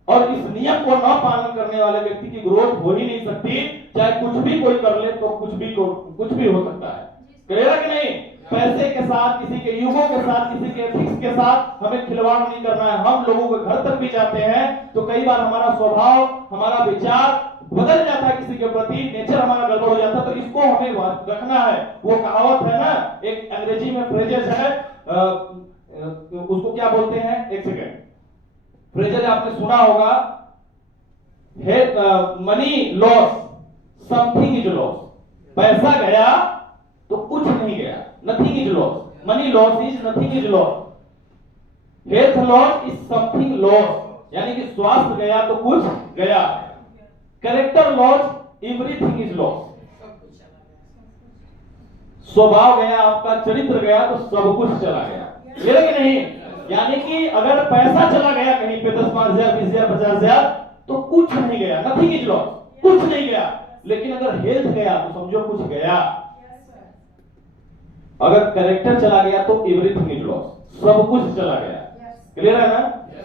और इस नियम को न पालन करने वाले व्यक्ति की ग्रोथ हो ही नहीं सकती, चाहे कुछ भी कोई कर ले तो कुछ भी हो सकता है, क्लियर है कि नहीं? पैसे के साथ, किसी के युगों के साथ, किसी के एथिक्स के साथ हमें खिलवाड़ नहीं करना है। हम लोगों के घर तक भी जाते हैं तो कई बार हमारा स्वभाव, हमारा विचार बदल जाता है, किसी के प्रति नेचर हमारा गड़बड़ हो जाता है, तो इसको हमें रखना है। वो कहावत है ना, एक अंग्रेजी में फ्रेजेस है, उसको क्या बोलते हैं, एक सेकेंड, फ्रेजेस आपने सुना होगा, money loss something is loss, पैसा गया तो कुछ नहीं गया, nothing is loss, money loss is nothing is loss, health loss is something loss, यानी कि स्वास्थ्य गया तो कुछ गया, character loss everything is loss, स्वभाव गया, आपका चरित्र गया तो सब कुछ चला गया, ये कि नहीं? यानी कि अगर पैसा चला गया कहीं पे 10,000, 20,000, 50,000 तो कुछ नहीं गया, नथिंग इज लॉस, कुछ नहीं गया। लेकिन अगर हेल्थ गया तो समझो कुछ गया। अगर कैरेक्टर चला गया तो एवरीथिंग इज लॉस, सब कुछ चला गया। क्लियर है ना?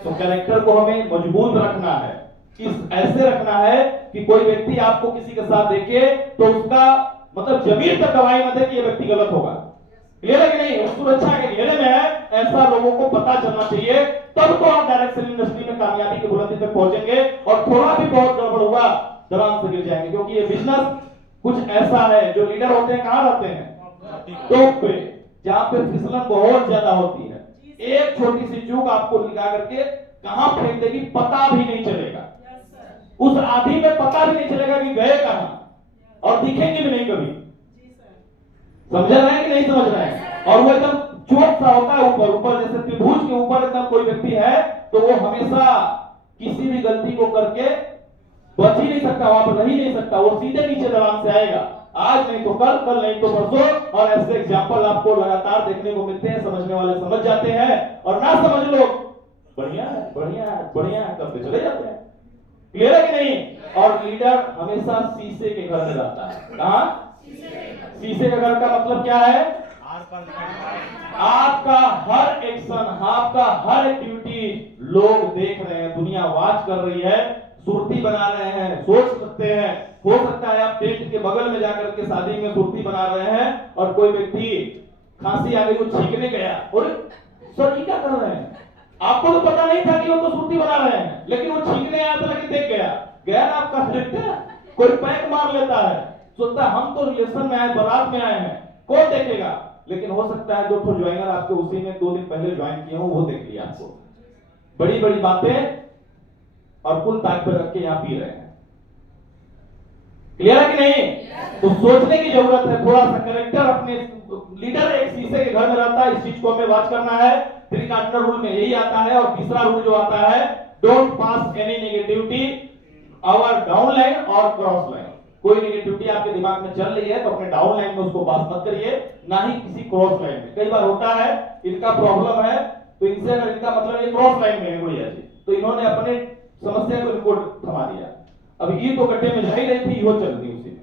तो कैरेक्टर को हमें मजबूत रखना है, इस ऐसे रखना है कि कोई व्यक्ति आपको किसी के साथ देखे तो उसका मतलब जमीन तक गवाही न दे कि ये व्यक्ति गलत होगा। क्लियर है कि नहीं? सुरक्षा के घेरे में है, ऐसा लोगों को पता चलना चाहिए, तब तो आप डायरेक्ट सेलिंग इंडस्ट्री में कामयाबी की बुलंदी तक पहुंचेंगे। और थोड़ा भी बहुत गड़बड़ हुआ दराम से गिर जाएंगे, क्योंकि ये बिजनेस कुछ ऐसा है, जो लीडर होते हैं कहां रहते हैं? टॉप पे, जहां पे फिसलन बहुत ज्यादा होती है। एक छोटी सी चूक आपको निकाल करके कहां फेंक देगी पता भी नहीं चलेगा, उस आधी में पता भी नहीं चलेगा कि गए कहां, और दिखेंगे भी नहीं कभी। समझ रहे हैं कि नहीं समझ रहे हैं? और वो एकदम चोट सा होता है, ऊपर ऊपर जैसे त्रिभुज के ऊपर एकदम कोई व्यक्ति है तो वो हमेशा किसी भी गलती को करके बच ही नहीं सकता, वहां पर रह ही नहीं सकता, वो सीधे नीचे दराम से आएगा, आज नहीं तो कल, कल नहीं तो परसों। और ऐसे एग्जाम्पल आपको लगातार देखने को मिलते हैं, समझने वाले समझ जाते हैं, और ना समझ लोग बढ़िया है बढ़िया है बढ़िया है करते चले जाते हैं। क्लियर है कि नहीं? और लीडर हमेशा शीशे के घर में रहता है। कहां? शीशे के घर का मतलब क्या है? आपका हर एक्शन, आपका हर एक्टिविटी लोग देख रहे हैं, दुनिया वॉच कर रही है, सुर्ती बना रहे हैं, सोच सकते हैं। हो सकता है आप टेंट के बगल में जाकर के शादी में सुर्ती बना रहे हैं और कोई व्यक्ति खांसी आ गई, वो छींकने गया, और सर ये क्या कर रहे हैं? आपको तो पता नहीं था कि वो तो सुर्ती बना रहे हैं, लेकिन वो छींकने आया था, लेकिन देख गया, गया ना आपका डायरेक्टर। कोई पैक मार लेता है, सोचता है हम तो रिलेशन में आए, बारात में आए हैं, कौन देखेगा? लेकिन हो सकता है 2 ज्वाइनर आपके उसी में 2 दिन पहले ज्वाइन किए हो, वो देख लिया आपको। बड़ी बड़ी बातें और कुल ताक पे रख के यहां पी रहे हैं। क्लियर है कि नहीं? तो सोचने की जरूरत है, थोड़ा सा कैरेक्टर अपने। लीडर एक शीशे के घर में रहता है, इस चीज को हमें वॉच करना है। 3 कार्डिनल रूल में यही आता है। और तीसरा रूल जो आता है, don't pass any negativity our down line और क्रॉस लाइन। कोई नेगेटिविटी आपके दिमाग में चल रही है तो अपने डाउन लाइन में उसको पास मत करिए, ना ही किसी क्रॉस लाइन में। कई बार होता है इनका प्रॉब्लम है, तो इनसे अगर इनका मतलब ये क्रॉस लाइन में है कोई ऐसी, तो इन्होंने अपने समस्या को इनको थमा दिया। अब ये तो गड्ढे में जा ही रही थी, वो चल रही उसी में,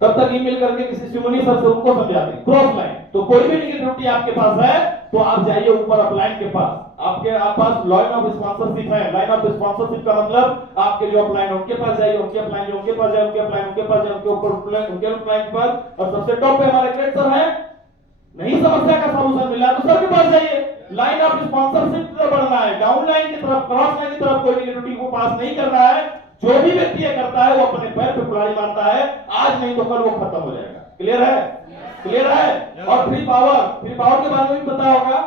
तब तक ईमेल करके किसी सिमुनी सर से उनको समझाते हैं क्रॉस लाइन। तो कोई भी नेगेटिविटी आपके पास है तो आप जाइए ऊपर अपलाइन के पास, आपके पास लाइन ऑफ स्पॉन्सरशिप है। लाइन ऑफ स्पॉन्सरशिप का मतलब आपके जो अपलाइन उनके पास जाइए, उनके अपलाइन जो उनके पास जाए, उनके अपलाइन उनके पास जाए, उनके ऊपर उनके अपलाइन पर। और सबसे टॉप पे हमारे ग्रेट सर है, नहीं समस्या का सॉल्यूशन मिला तो सर के पास जाइए। लाइन ऑफ स्पॉन्सरशिप की तरफ बढ़ना है, डाउन लाइन की तरफ, क्रॉस लाइन की तरफ कोई नेगेटिविटी को पास नहीं करना है। जो भी व्यक्ति ये करता है वो अपने पैर पे कुल्हाड़ी मारता है, आज नहीं तो कल वो खत्म हो जाएगा। क्लियर है? क्लियर है? और फ्री पावर के बारे में भी पता होगा।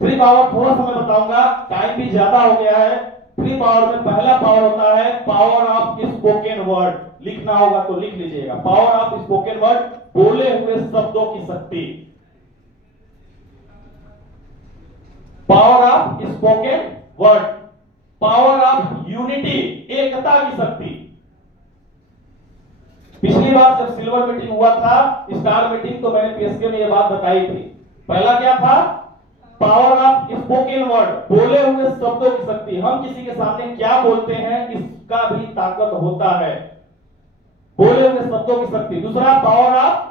फ्री पावर थोड़ा सा मैं बताऊंगा, टाइम भी ज्यादा हो गया है। फ्री पावर में पहला पावर होता है पावर ऑफ स्पोकन वर्ड। लिखना होगा तो लिख लीजिएगा, पावर ऑफ स्पोकन वर्ड, बोले हुए शब्दों की शक्ति। Power of spoken word, power of unity, एकता की शक्ति। पिछली बार जब सिल्वर मीटिंग हुआ था, स्टार मीटिंग, तो मैंने पीएसके में यह बात बताई थी। पहला क्या था? पावर ऑफ स्पोकन वर्ड, बोले हुए शब्दों की शक्ति। हम किसी के सामने क्या बोलते हैं इसका भी ताकत होता है, बोले हुए शब्दों की शक्ति। दूसरा पावर ऑफ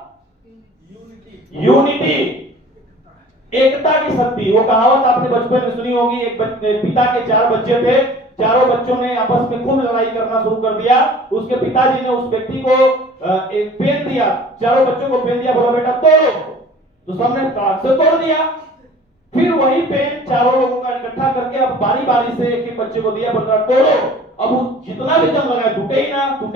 यूनिटी, एकता की शक्ति। वो कहावत आपने बचपन में सुनी होगी, एक पिता के 4 बच्चे थे, चारों बच्चों ने आपस में खूब लड़ाई करना शुरू कर दिया। उसके पिताजी ने उस व्यक्ति को एक पेन दिया, चारों बच्चों को पेन दिया, बोला बेटा तोड़ो, तो सबने काट से तोड़ दिया। फिर वही पेन चारों लोगों का इकट्ठा करके अब बारी बारी से एक एक बच्चे को दिया, बोल रहा तोड़ो। अब जितना भी जंग लगा टूटे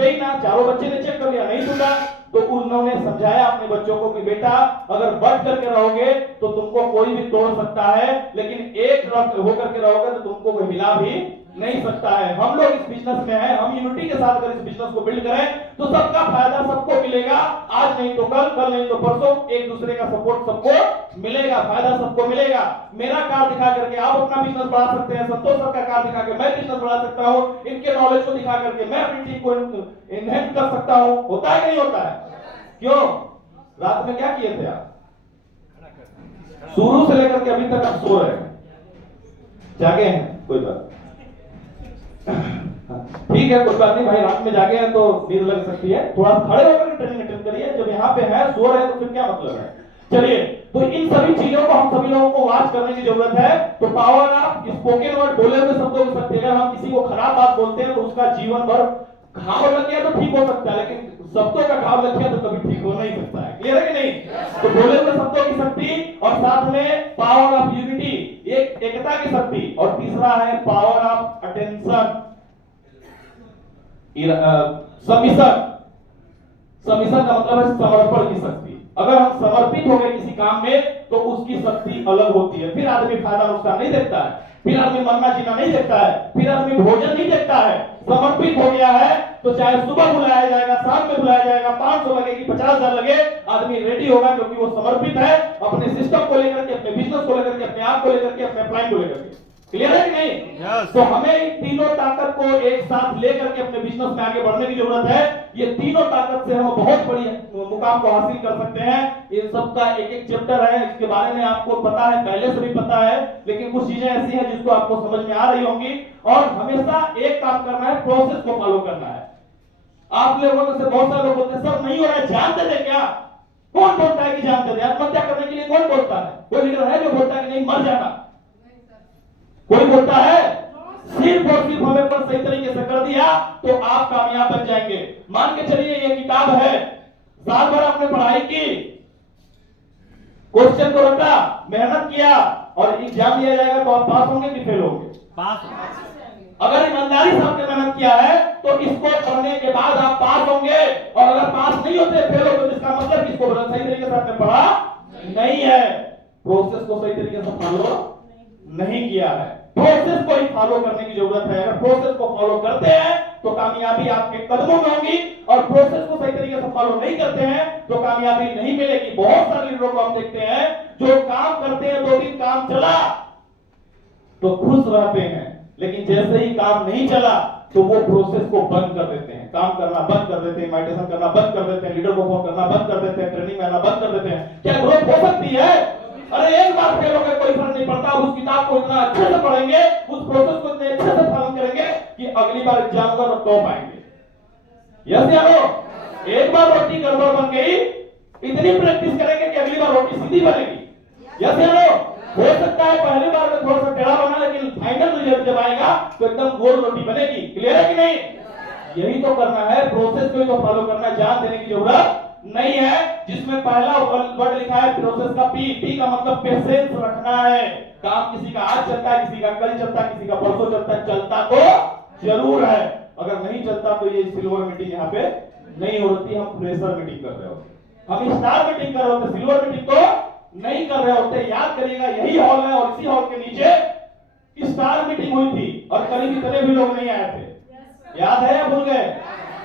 ही ना। चारों बच्चे ने चेक कर लिया, नहीं टूटा। तो उन्होंने समझाया अपने बच्चों को कि बेटा अगर बट करके रहोगे तो तुमको कोई भी तोड़ सकता है, लेकिन एक होकर के रहोगे तो तुमको कोई हिला भी नहीं सकता है। हम लोग इस बिजनेस में हैं, हम यूनिटी के साथ अगर इस बिजनेस को बिल्ड करें तो सबका फायदा सबको मिलेगा, आज नहीं तो कल, कल नहीं तो परसों। एक दूसरे का सपोर्ट सबको मिलेगा, फायदा सबको मिलेगा। मेरा कार दिखा करके आप अपना बिजनेस बढ़ा सकते हैं, संतोष सर का कार दिखा के मैं बिजनेस बढ़ा सकता हूं, इनके नॉलेज को दिखा करके मैं अपनी टीम को इनहेंस कर सकता हूं। होता है नहीं होता है? क्यों? रात में क्या किए थे आप? शुरू से लेकर के अभी तक आप सो रहे हैं, जागे हैं, कोई बात ठीक है, कोई बात नहीं भाई, रात में जागे हैं तो नींद लग सकती है, थोड़ा खड़े होकर ट्रेनिंग अटेंड करिए। जब यहाँ पे है सो रहे हैं तो फिर क्या मतलब है। चलिए, तो इन सभी चीजों को हम सभी लोगों को वॉच करने की जरूरत है। तो पावर ऑफ स्पोकन वर्ड, बोले हुए शब्दों की शक्ति। अगर हम किसी को खराब बात बोलते हैं तो उसका जीवन भर घाव लग गया तो ठीक हो सकता है, लेकिन शब्दों का घाव लग गया तो कभी ठीक हो नहीं सकता है। क्लियर है कि नहीं? तो बोले हुए शब्दों की शक्ति और साथ में पावर ऑफ यूनिटी, एक एकता की शक्ति, और तीसरा है power of attention, submission. Submission का मतलब है समर्पण की शक्ति। अगर हम समर्पित हो गए किसी काम में तो उसकी शक्ति अलग होती है। फिर आदमी फायदा नुकसान नहीं देखता है, फिर आदमी मरना जीना नहीं देखता है, फिर आदमी भोजन नहीं देखता है। समर्पित हो गया है तो चाहे सुबह बुलाया जाएगा, शाम में बुलाया जाएगा, 500 लगे कि 50,000 लगे, आदमी रेडी होगा, क्योंकि वो समर्पित है अपने सिस्टम को लेकर के, अपने बिजनेस को लेकर के, अपने आप को लेकर के, अपने प्लान को लेकर के। क्लियर है कि नहीं? Yes. तो हमें इन तीनों ताकत को एक साथ लेकर के अपने बिजनेस में आगे बढ़ने की जरूरत है। ये तीनों ताकत से हम बहुत बड़ी मुकाम को हासिल कर सकते हैं। इन सब का एक एक चैप्टर है, इसके बारे में आपको पता है, पहले से भी पता है, लेकिन कुछ चीजें ऐसी हैं जिसको आपको समझ में आ रही होंगी। और हमेशा एक काम करना है, प्रोसेस को फॉलो करना है। आप लोगों में से बहुत सारे लोग बोलते हैं सर नहीं हो रहा है, जानते थे क्या? कौन बोलता है कि जानते थे? आत्महत्या करने के लिए कौन बोलता है? कोई लीडर है जो बोलता है कि नहीं मर जाना? कोई बोलता है? सिर्फ और सिर्फ हमें पर सही तरीके से कर दिया तो आप कामयाब बन जाएंगे। मान के चलिए ये किताब है, साल भर आपने पढ़ाई की, क्वेश्चन को रखा, मेहनत किया और एग्जाम दिया जाएगा तो आप पास होंगे कि फेल होंगे? पास। अगर ईमानदारी से आपने मेहनत किया है तो इसको पढ़ने के बाद आप पास होंगे, और अगर पास नहीं होते फेल होते तो इसका मतलब इसको सही तरीके से आपने पढ़ा नहीं है, प्रोसेस को सही तरीके से फॉलो नहीं किया है। प्रोसेस को ही फॉलो करने की जरूरत है। अगर प्रोसेस को फॉलो करते हैं तो कामयाबी आपके कदमों में होगी, और प्रोसेस को सही तरीके से फॉलो नहीं करते हैं तो कामयाबी नहीं मिलेगी। बहुत सारे लीडरों को हम देखते हैं जो काम करते हैं, 2 दिन काम चला तो खुश रहते हैं, लेकिन जैसे ही काम नहीं चला तो वो प्रोसेस को बंद कर देते हैं, काम करना बंद कर देते हैं, मेडिटेशन करना बंद कर देते हैं, लीडर को फोन करना बंद कर देते हैं, ट्रेनिंग में आना बंद कर देते हैं। क्या ग्रोथ हो सकती है? अरे एक बार फेल हो गए कोई फर्क नहीं पड़ता, उस किताब को इतना अच्छे से पढ़ेंगे, उस प्रोसेस को इतने अच्छे से पालन करेंगे कि अगली बार एग्जाम होगा तो टॉप आएंगे। यस या नो? एक बार रोटी गड़बड़ बन गई, इतनी प्रैक्टिस करेंगे कि अगली बार रोटी सीधी बनेगी। यस या नो? हो सकता है पहली बार में थोड़ा सा टेढ़ा बना, लेकिन फाइनल रिजल्ट जब आएगा तो एकदम गोल रोटी बनेगी। क्लियर है कि नहीं? यही तो करना है, प्रोसेस को ही तो फॉलो करना है, जान देने की जरूरत नहीं है। जिसमें पहला वर्ड लिखा है प्रोसेस का पी का मतलब पेशेंस रखना है। काम किसी का आज चलता है, किसी का कल चलता है, किसी का परसों चलता है, चलता तो जरूर है। अगर नहीं चलता तो ये सिल्वर मीटिंग यहाँ पे नहीं होती, हम प्रेशर मीटिंग कर रहे होते, हम स्टार मीटिंग कर रहे होते, सिल्वर मीटिंग तो नहीं कर रहे होते। याद करिएगा यही हॉल है और इसी हॉल के नीचे स्टार मीटिंग हुई थी और करीब इतने भी लोग नहीं आए थे। याद है या भूल गए?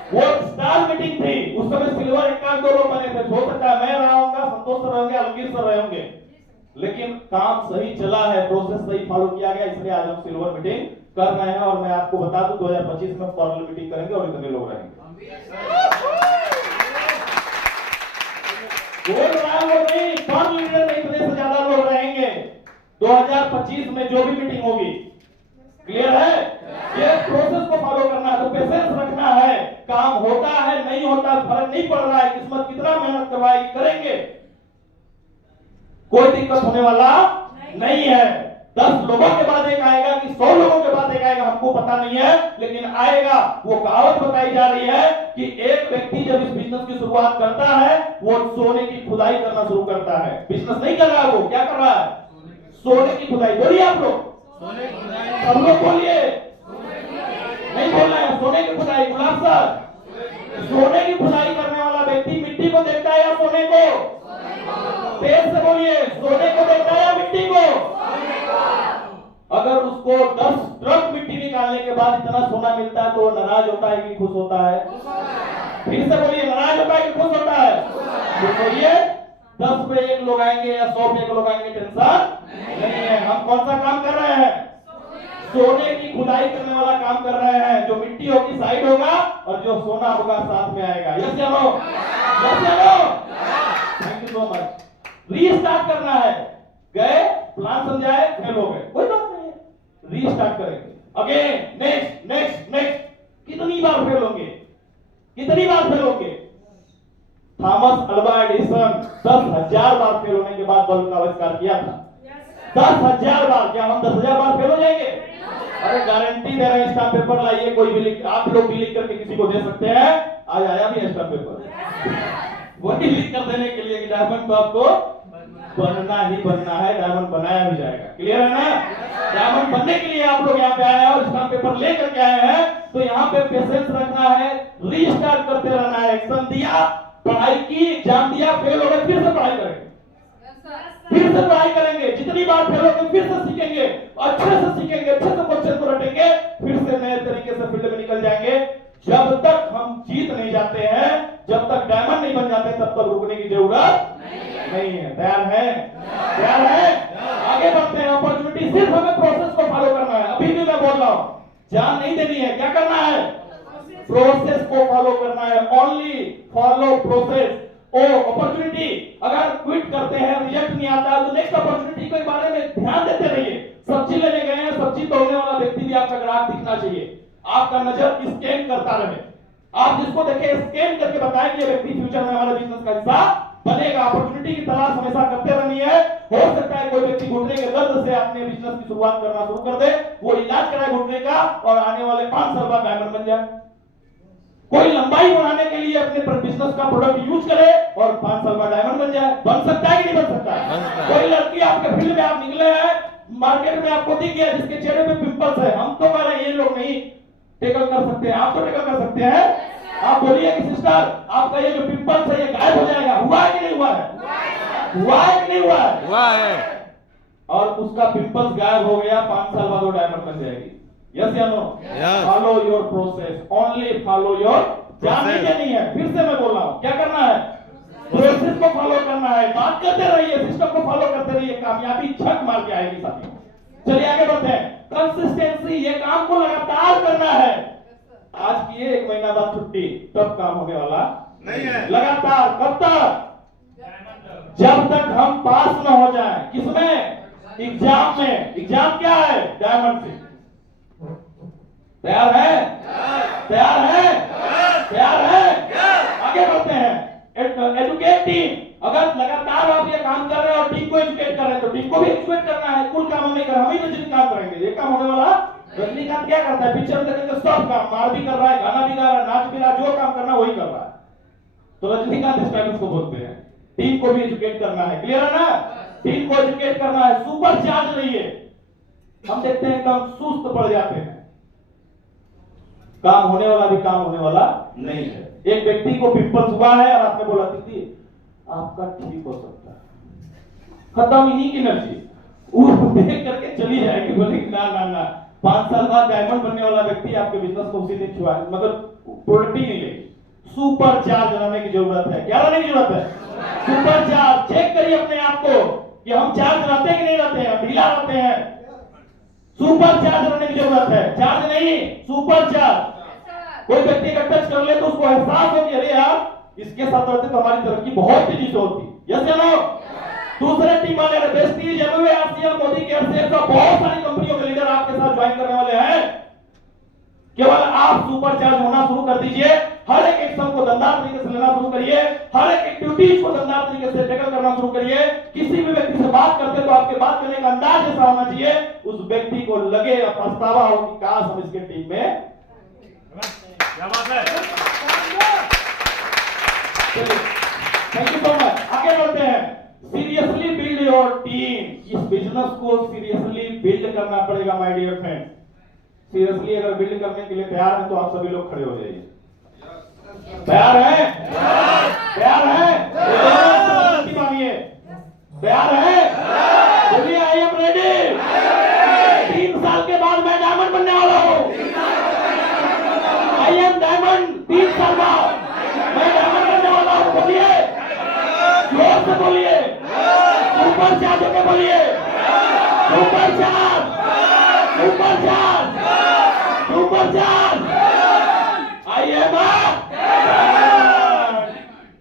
वो स्टार मीटिंग थी, उस समय सिल्वर 1-2 लोग बने थे। हो सकता है मैं रहा होगा, संतोष सर रहेंगे, आलमगीर सर रहे होंगे, लेकिन काम सही चला है, प्रोसेस सही फॉलो किया गया, इसलिए आज हम सिल्वर मीटिंग कर रहे हैं। और मैं आपको बता दूं 2025 में फॉर्मल मीटिंग करेंगे और इतने लोग रहेंगे। बोल रहा है वो नहीं, फॉर्मल लीडर में इतने से ज्यादा लोग रहेंगे 2025 में जो भी मीटिंग होगी। क्लियर है? ये प्रोसेस को फॉलो करना है, तो पेशेंस रखना है। काम होता है नहीं होता फर्क नहीं पड़ रहा है, किस्मत कितना मेहनत करवाएगी करेंगे, कोई दिक्कत होने वाला नहीं है। 10 लोगों के बाद एक आएगा कि 100 लोगों के बाद एक आएगा, हमको पता नहीं है, लेकिन आएगा। वो कहावत बताई जा रही है कि एक व्यक्ति जब इस बिजनेस की शुरुआत करता है वो सोने की खुदाई करना शुरू करता है। बिजनेस नहीं कर रहा है, वो क्या कर रहा है? सोने की खुदाई। बोलिए आप लोग, सब लोग बोलिए, नहीं बोल रहे हैं। सोने की खुदाई। गुलाब सर, सोने की खुदाई करने वाला व्यक्ति मिट्टी को देखता है या सोने को? तेज से बोलिए, सोने को देखता है या मिट्टी को? अगर उसको 10 ट्रक मिट्टी निकालने के बाद इतना सोना मिलता है तो वो नाराज होता है कि खुश होता है? फिर से बोलिए, नाराज होता है कि खुश होता है? तो बोलिए 10 पे 1 लोग आएंगे या 100 पे 1 लोग आएंगे, टेंशन नहीं है। हम कौन सा काम कर रहे हैं? सोने की खुदाई करने वाला काम कर रहे हैं। जो मिट्टी होगी साइड होगा और जो सोना होगा साथ में आएगा। यस या नो? यस या no? Thank you so much. Restart करना है। गए, प्लान समझाए, फेल हो गए, कोई बात नहीं है, रीस्टार्ट करेंगे। Again, next next next. कितनी बार फेल होंगे, कितनी बार फेल होंगे? थॉमस अल्वा एडिसन 10,000 बार फेल होने के बाद बल्ब का आविष्कार किया था। 10,000 बार। क्या हम 10,000 बार फेल हो जाएंगे? अरे गारंटी दे रहे हैं, स्टाम्प पेपर लाइए, कोई भी लिख, आप लोग भी लिख करके किसी को दे सकते हैं। आज आया भी है स्टाम्प पेपर, वही लिख कर देने के लिए कि डायमंड तो आपको बनना ही बनना है, डायमंड बनाया भी जाएगा। क्लियर है ना? डायमंड बनने के लिए आप लोग यहाँ पे आए हैं और स्टाम्प पेपर लेकर के आए हैं, तो यहाँ पे पेशेंस रखना है, रीस्टार्ट करते रहना है। एग्जाम दिया, पढ़ाई की, एग्जाम दिया, फेल हो गए, फिर से पढ़ाई करेंगे, फिर से पढ़ाई करेंगे। जितनी बार फेल होंगे फिर से सीखेंगे, अच्छे से सीखेंगे, अच्छे से क्वेश्चन को रटेंगे, फिर से नए तरीके से फील्ड में निकल जाएंगे। जब तक हम जीत नहीं जाते हैं, जब तक डायमंड नहीं बन जाते, तब तक रुकने की जरूरत नहीं है। तैयार है? तैयार है? आगे बढ़ते हैं। अपॉर्चुनिटी सिर्फ हमें प्रोसेस को फॉलो करना है। अभी भी मैं बोल रहा हूं, जान नहीं देनी है। क्या करना है? प्रोसेस को फॉलो करना है। Only follow process. Oh opportunity, अगर क्विट करते हैं, रिजल्ट नहीं आता है, तो नेक्स्ट अपॉर्चुनिटी के बारे में ध्यान देते रहिए। सब्जी लेने गए हैं, सब्जी तोड़ने वाला व्यक्ति भी आपका ग्राहक दिखना चाहिए। आपका नजर स्कैन करता रहे। आप जिसको देखें स्कैन करके बताएं कि ये व्यक्ति फ्यूचर में हमारे बिजनेस का हिस्सा बनेगा। अपॉर्चुनिटी की तलाश हमेशा करते रहनी है। हो सकता है कोई व्यक्ति घुटने के दर्द से अपने बिजनेस की शुरुआत करना शुरू कर दे, वो इलाज कराए घुटने का और आने वाले 5 साल बाद डायमंड बन जाए। कोई लंबाई बढ़ाने के लिए अपने बिजनेस का प्रोडक्ट यूज करे और 5 साल बाद डायमंड बन जाए। बन सकता है कि नहीं बन सकता है? कोई लड़की आपके फील्ड में आप निकले हैं, मार्केट में आपको दिख गया जिसके चेहरे पे पिंपल्स है, हम तो कह रहे हैं ये लोग नहीं टेकल कर सकते हैं, आप तो टेकल कर सकते हैं। आप बोलिए कि सिस्टर आपका ये जो पिंपल्स है ये गायब हो जाएगा। हुआ है कि नहीं हुआ है? हुआ है कि नहीं हुआ है? हुआ है। और उसका पिंपल्स गायब हो गया, 5 साल बाद वो डायमंड बन जाएगी। यस या no? Follow your process, only follow your. जान नहीं देनी है। फिर से मैं बोल रहा हूं, क्या करना है? प्रोसेस को फॉलो करना है। बात करते रहिए, सिस्टम को फॉलो करते रहिए, कामयाबी झक मार के आएगी साथियों। चलिए आगे बढ़ते हैं। कंसिस्टेंसी, ये काम को लगातार करना है। आज किए 1 महीना बाद छुट्टी, तब काम होने वाला नहीं है। लगातार कब तक? जब तक हम पास न हो जाए। किसमें? एग्जाम में। एग्जाम क्या है? डायमंड से। तैयार है? तैयार है? तैयार है? आगे बढ़ते हैं। Educate team. अगर लगातार आप ये काम कर रहे हैं और टीम को एजुकेट कर रहे हैं, तो टीम को भी एजुकेट करना है। कुल काम हम नहीं कर रहे, हम ही निश्चित काम करेंगे। ये काम होने वाला। रजनीकांत क्या करता है? पिक्चर में देखेंगे सब काम, मार भी कर रहा है, गाना भी गा रहा है, नाच भी रहा है, जो काम करना वही कर रहा है। तो रजनीकांत स्टाइलिश को बोलते हैं। टीम को भी एजुकेट करना है। क्लियर है ना? टीम को एजुकेट करना है। सुपर चार्ज रहिए। हम देखते हैं एकदम सुस्त पड़ जाते हैं, काम होने वाला भी काम होने वाला नहीं है। एक व्यक्ति को पिंपल्स हुआ है और आपने बोला दीदी आपका ठीक हो सकता है, खत्म इन्हीं की एनर्जी, वो देख करके चली जाएगी। बोले ना ना ना, 5 साल बाद डायमंड बनने वाला व्यक्ति आपके बिजनेस को उसी दिन छुआ, मतलब प्रोडक्ट ही नहीं लेगी। सुपर चार्ज लाने की जरूरत है। क्या लाने की जरूरत है? Super charge. चेक करिए अपने आप को कि हम चार्ज रहते हैं कि नहीं रहते हैं, ढीला रहते हैं। सुपर चार्ज रहने की जरूरत है। चार्ज नहीं, सुपर चार्ज। कोई व्यक्ति का टच कर ले तो उसको एहसास हो कि अरे यार इसके साथ रहते तो हमारी तरक्की बहुत तेजी से होती। यस या नो? दूसरे टीम वाले besties, Amway, RCL, Modi care से बहुत सारी कंपनियों के लीडर आपके साथ ज्वाइन करने वाले हैं। केवल आप सुपर चार्ज होना शुरू कर दीजिए। हर एक एक्शन को दमदार तरीके से लेना शुरू करिए। हर एक एक्टिविटीज को दमदार तरीके से टैकल करना शुरू करिए। किसी भी व्यक्ति से बात करते तो आपके बात करने का अंदाज ऐसा होना चाहिए उस व्यक्ति को लगे या पछतावा हो कि काश हम इसके टीम में। क्या बात है? Thank you so much. आगे बढ़ते हैं। Seriously build your team. इस बिजनेस को सीरियसली बिल्ड करना पड़ेगा माय डियर फ्रेंड। सीरियसली अगर बिल्ड करने के लिए तैयार हैं तो आप सभी लोग खड़े हो जाइए। तैयार है? तैयार है? मांगिए। तैयार है? बोलिए आई एम रेडी। 3 साल के बाद मैं डायमंड बनने वाला हूँ। I am diamond. 3 साल बाद मैं डायमंड बनने वाला हूँ। बोलिए, जोर से बोलिए, सुपर चार्ज होकर बोलिए, super charge, super charge, super charge. I am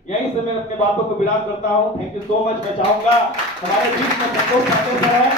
यहीं से मैं अपने बातों को विराम करता हूं। Thank you so much. मैं चाहूंगा हमारे बीच में संतोष पांडे सर है।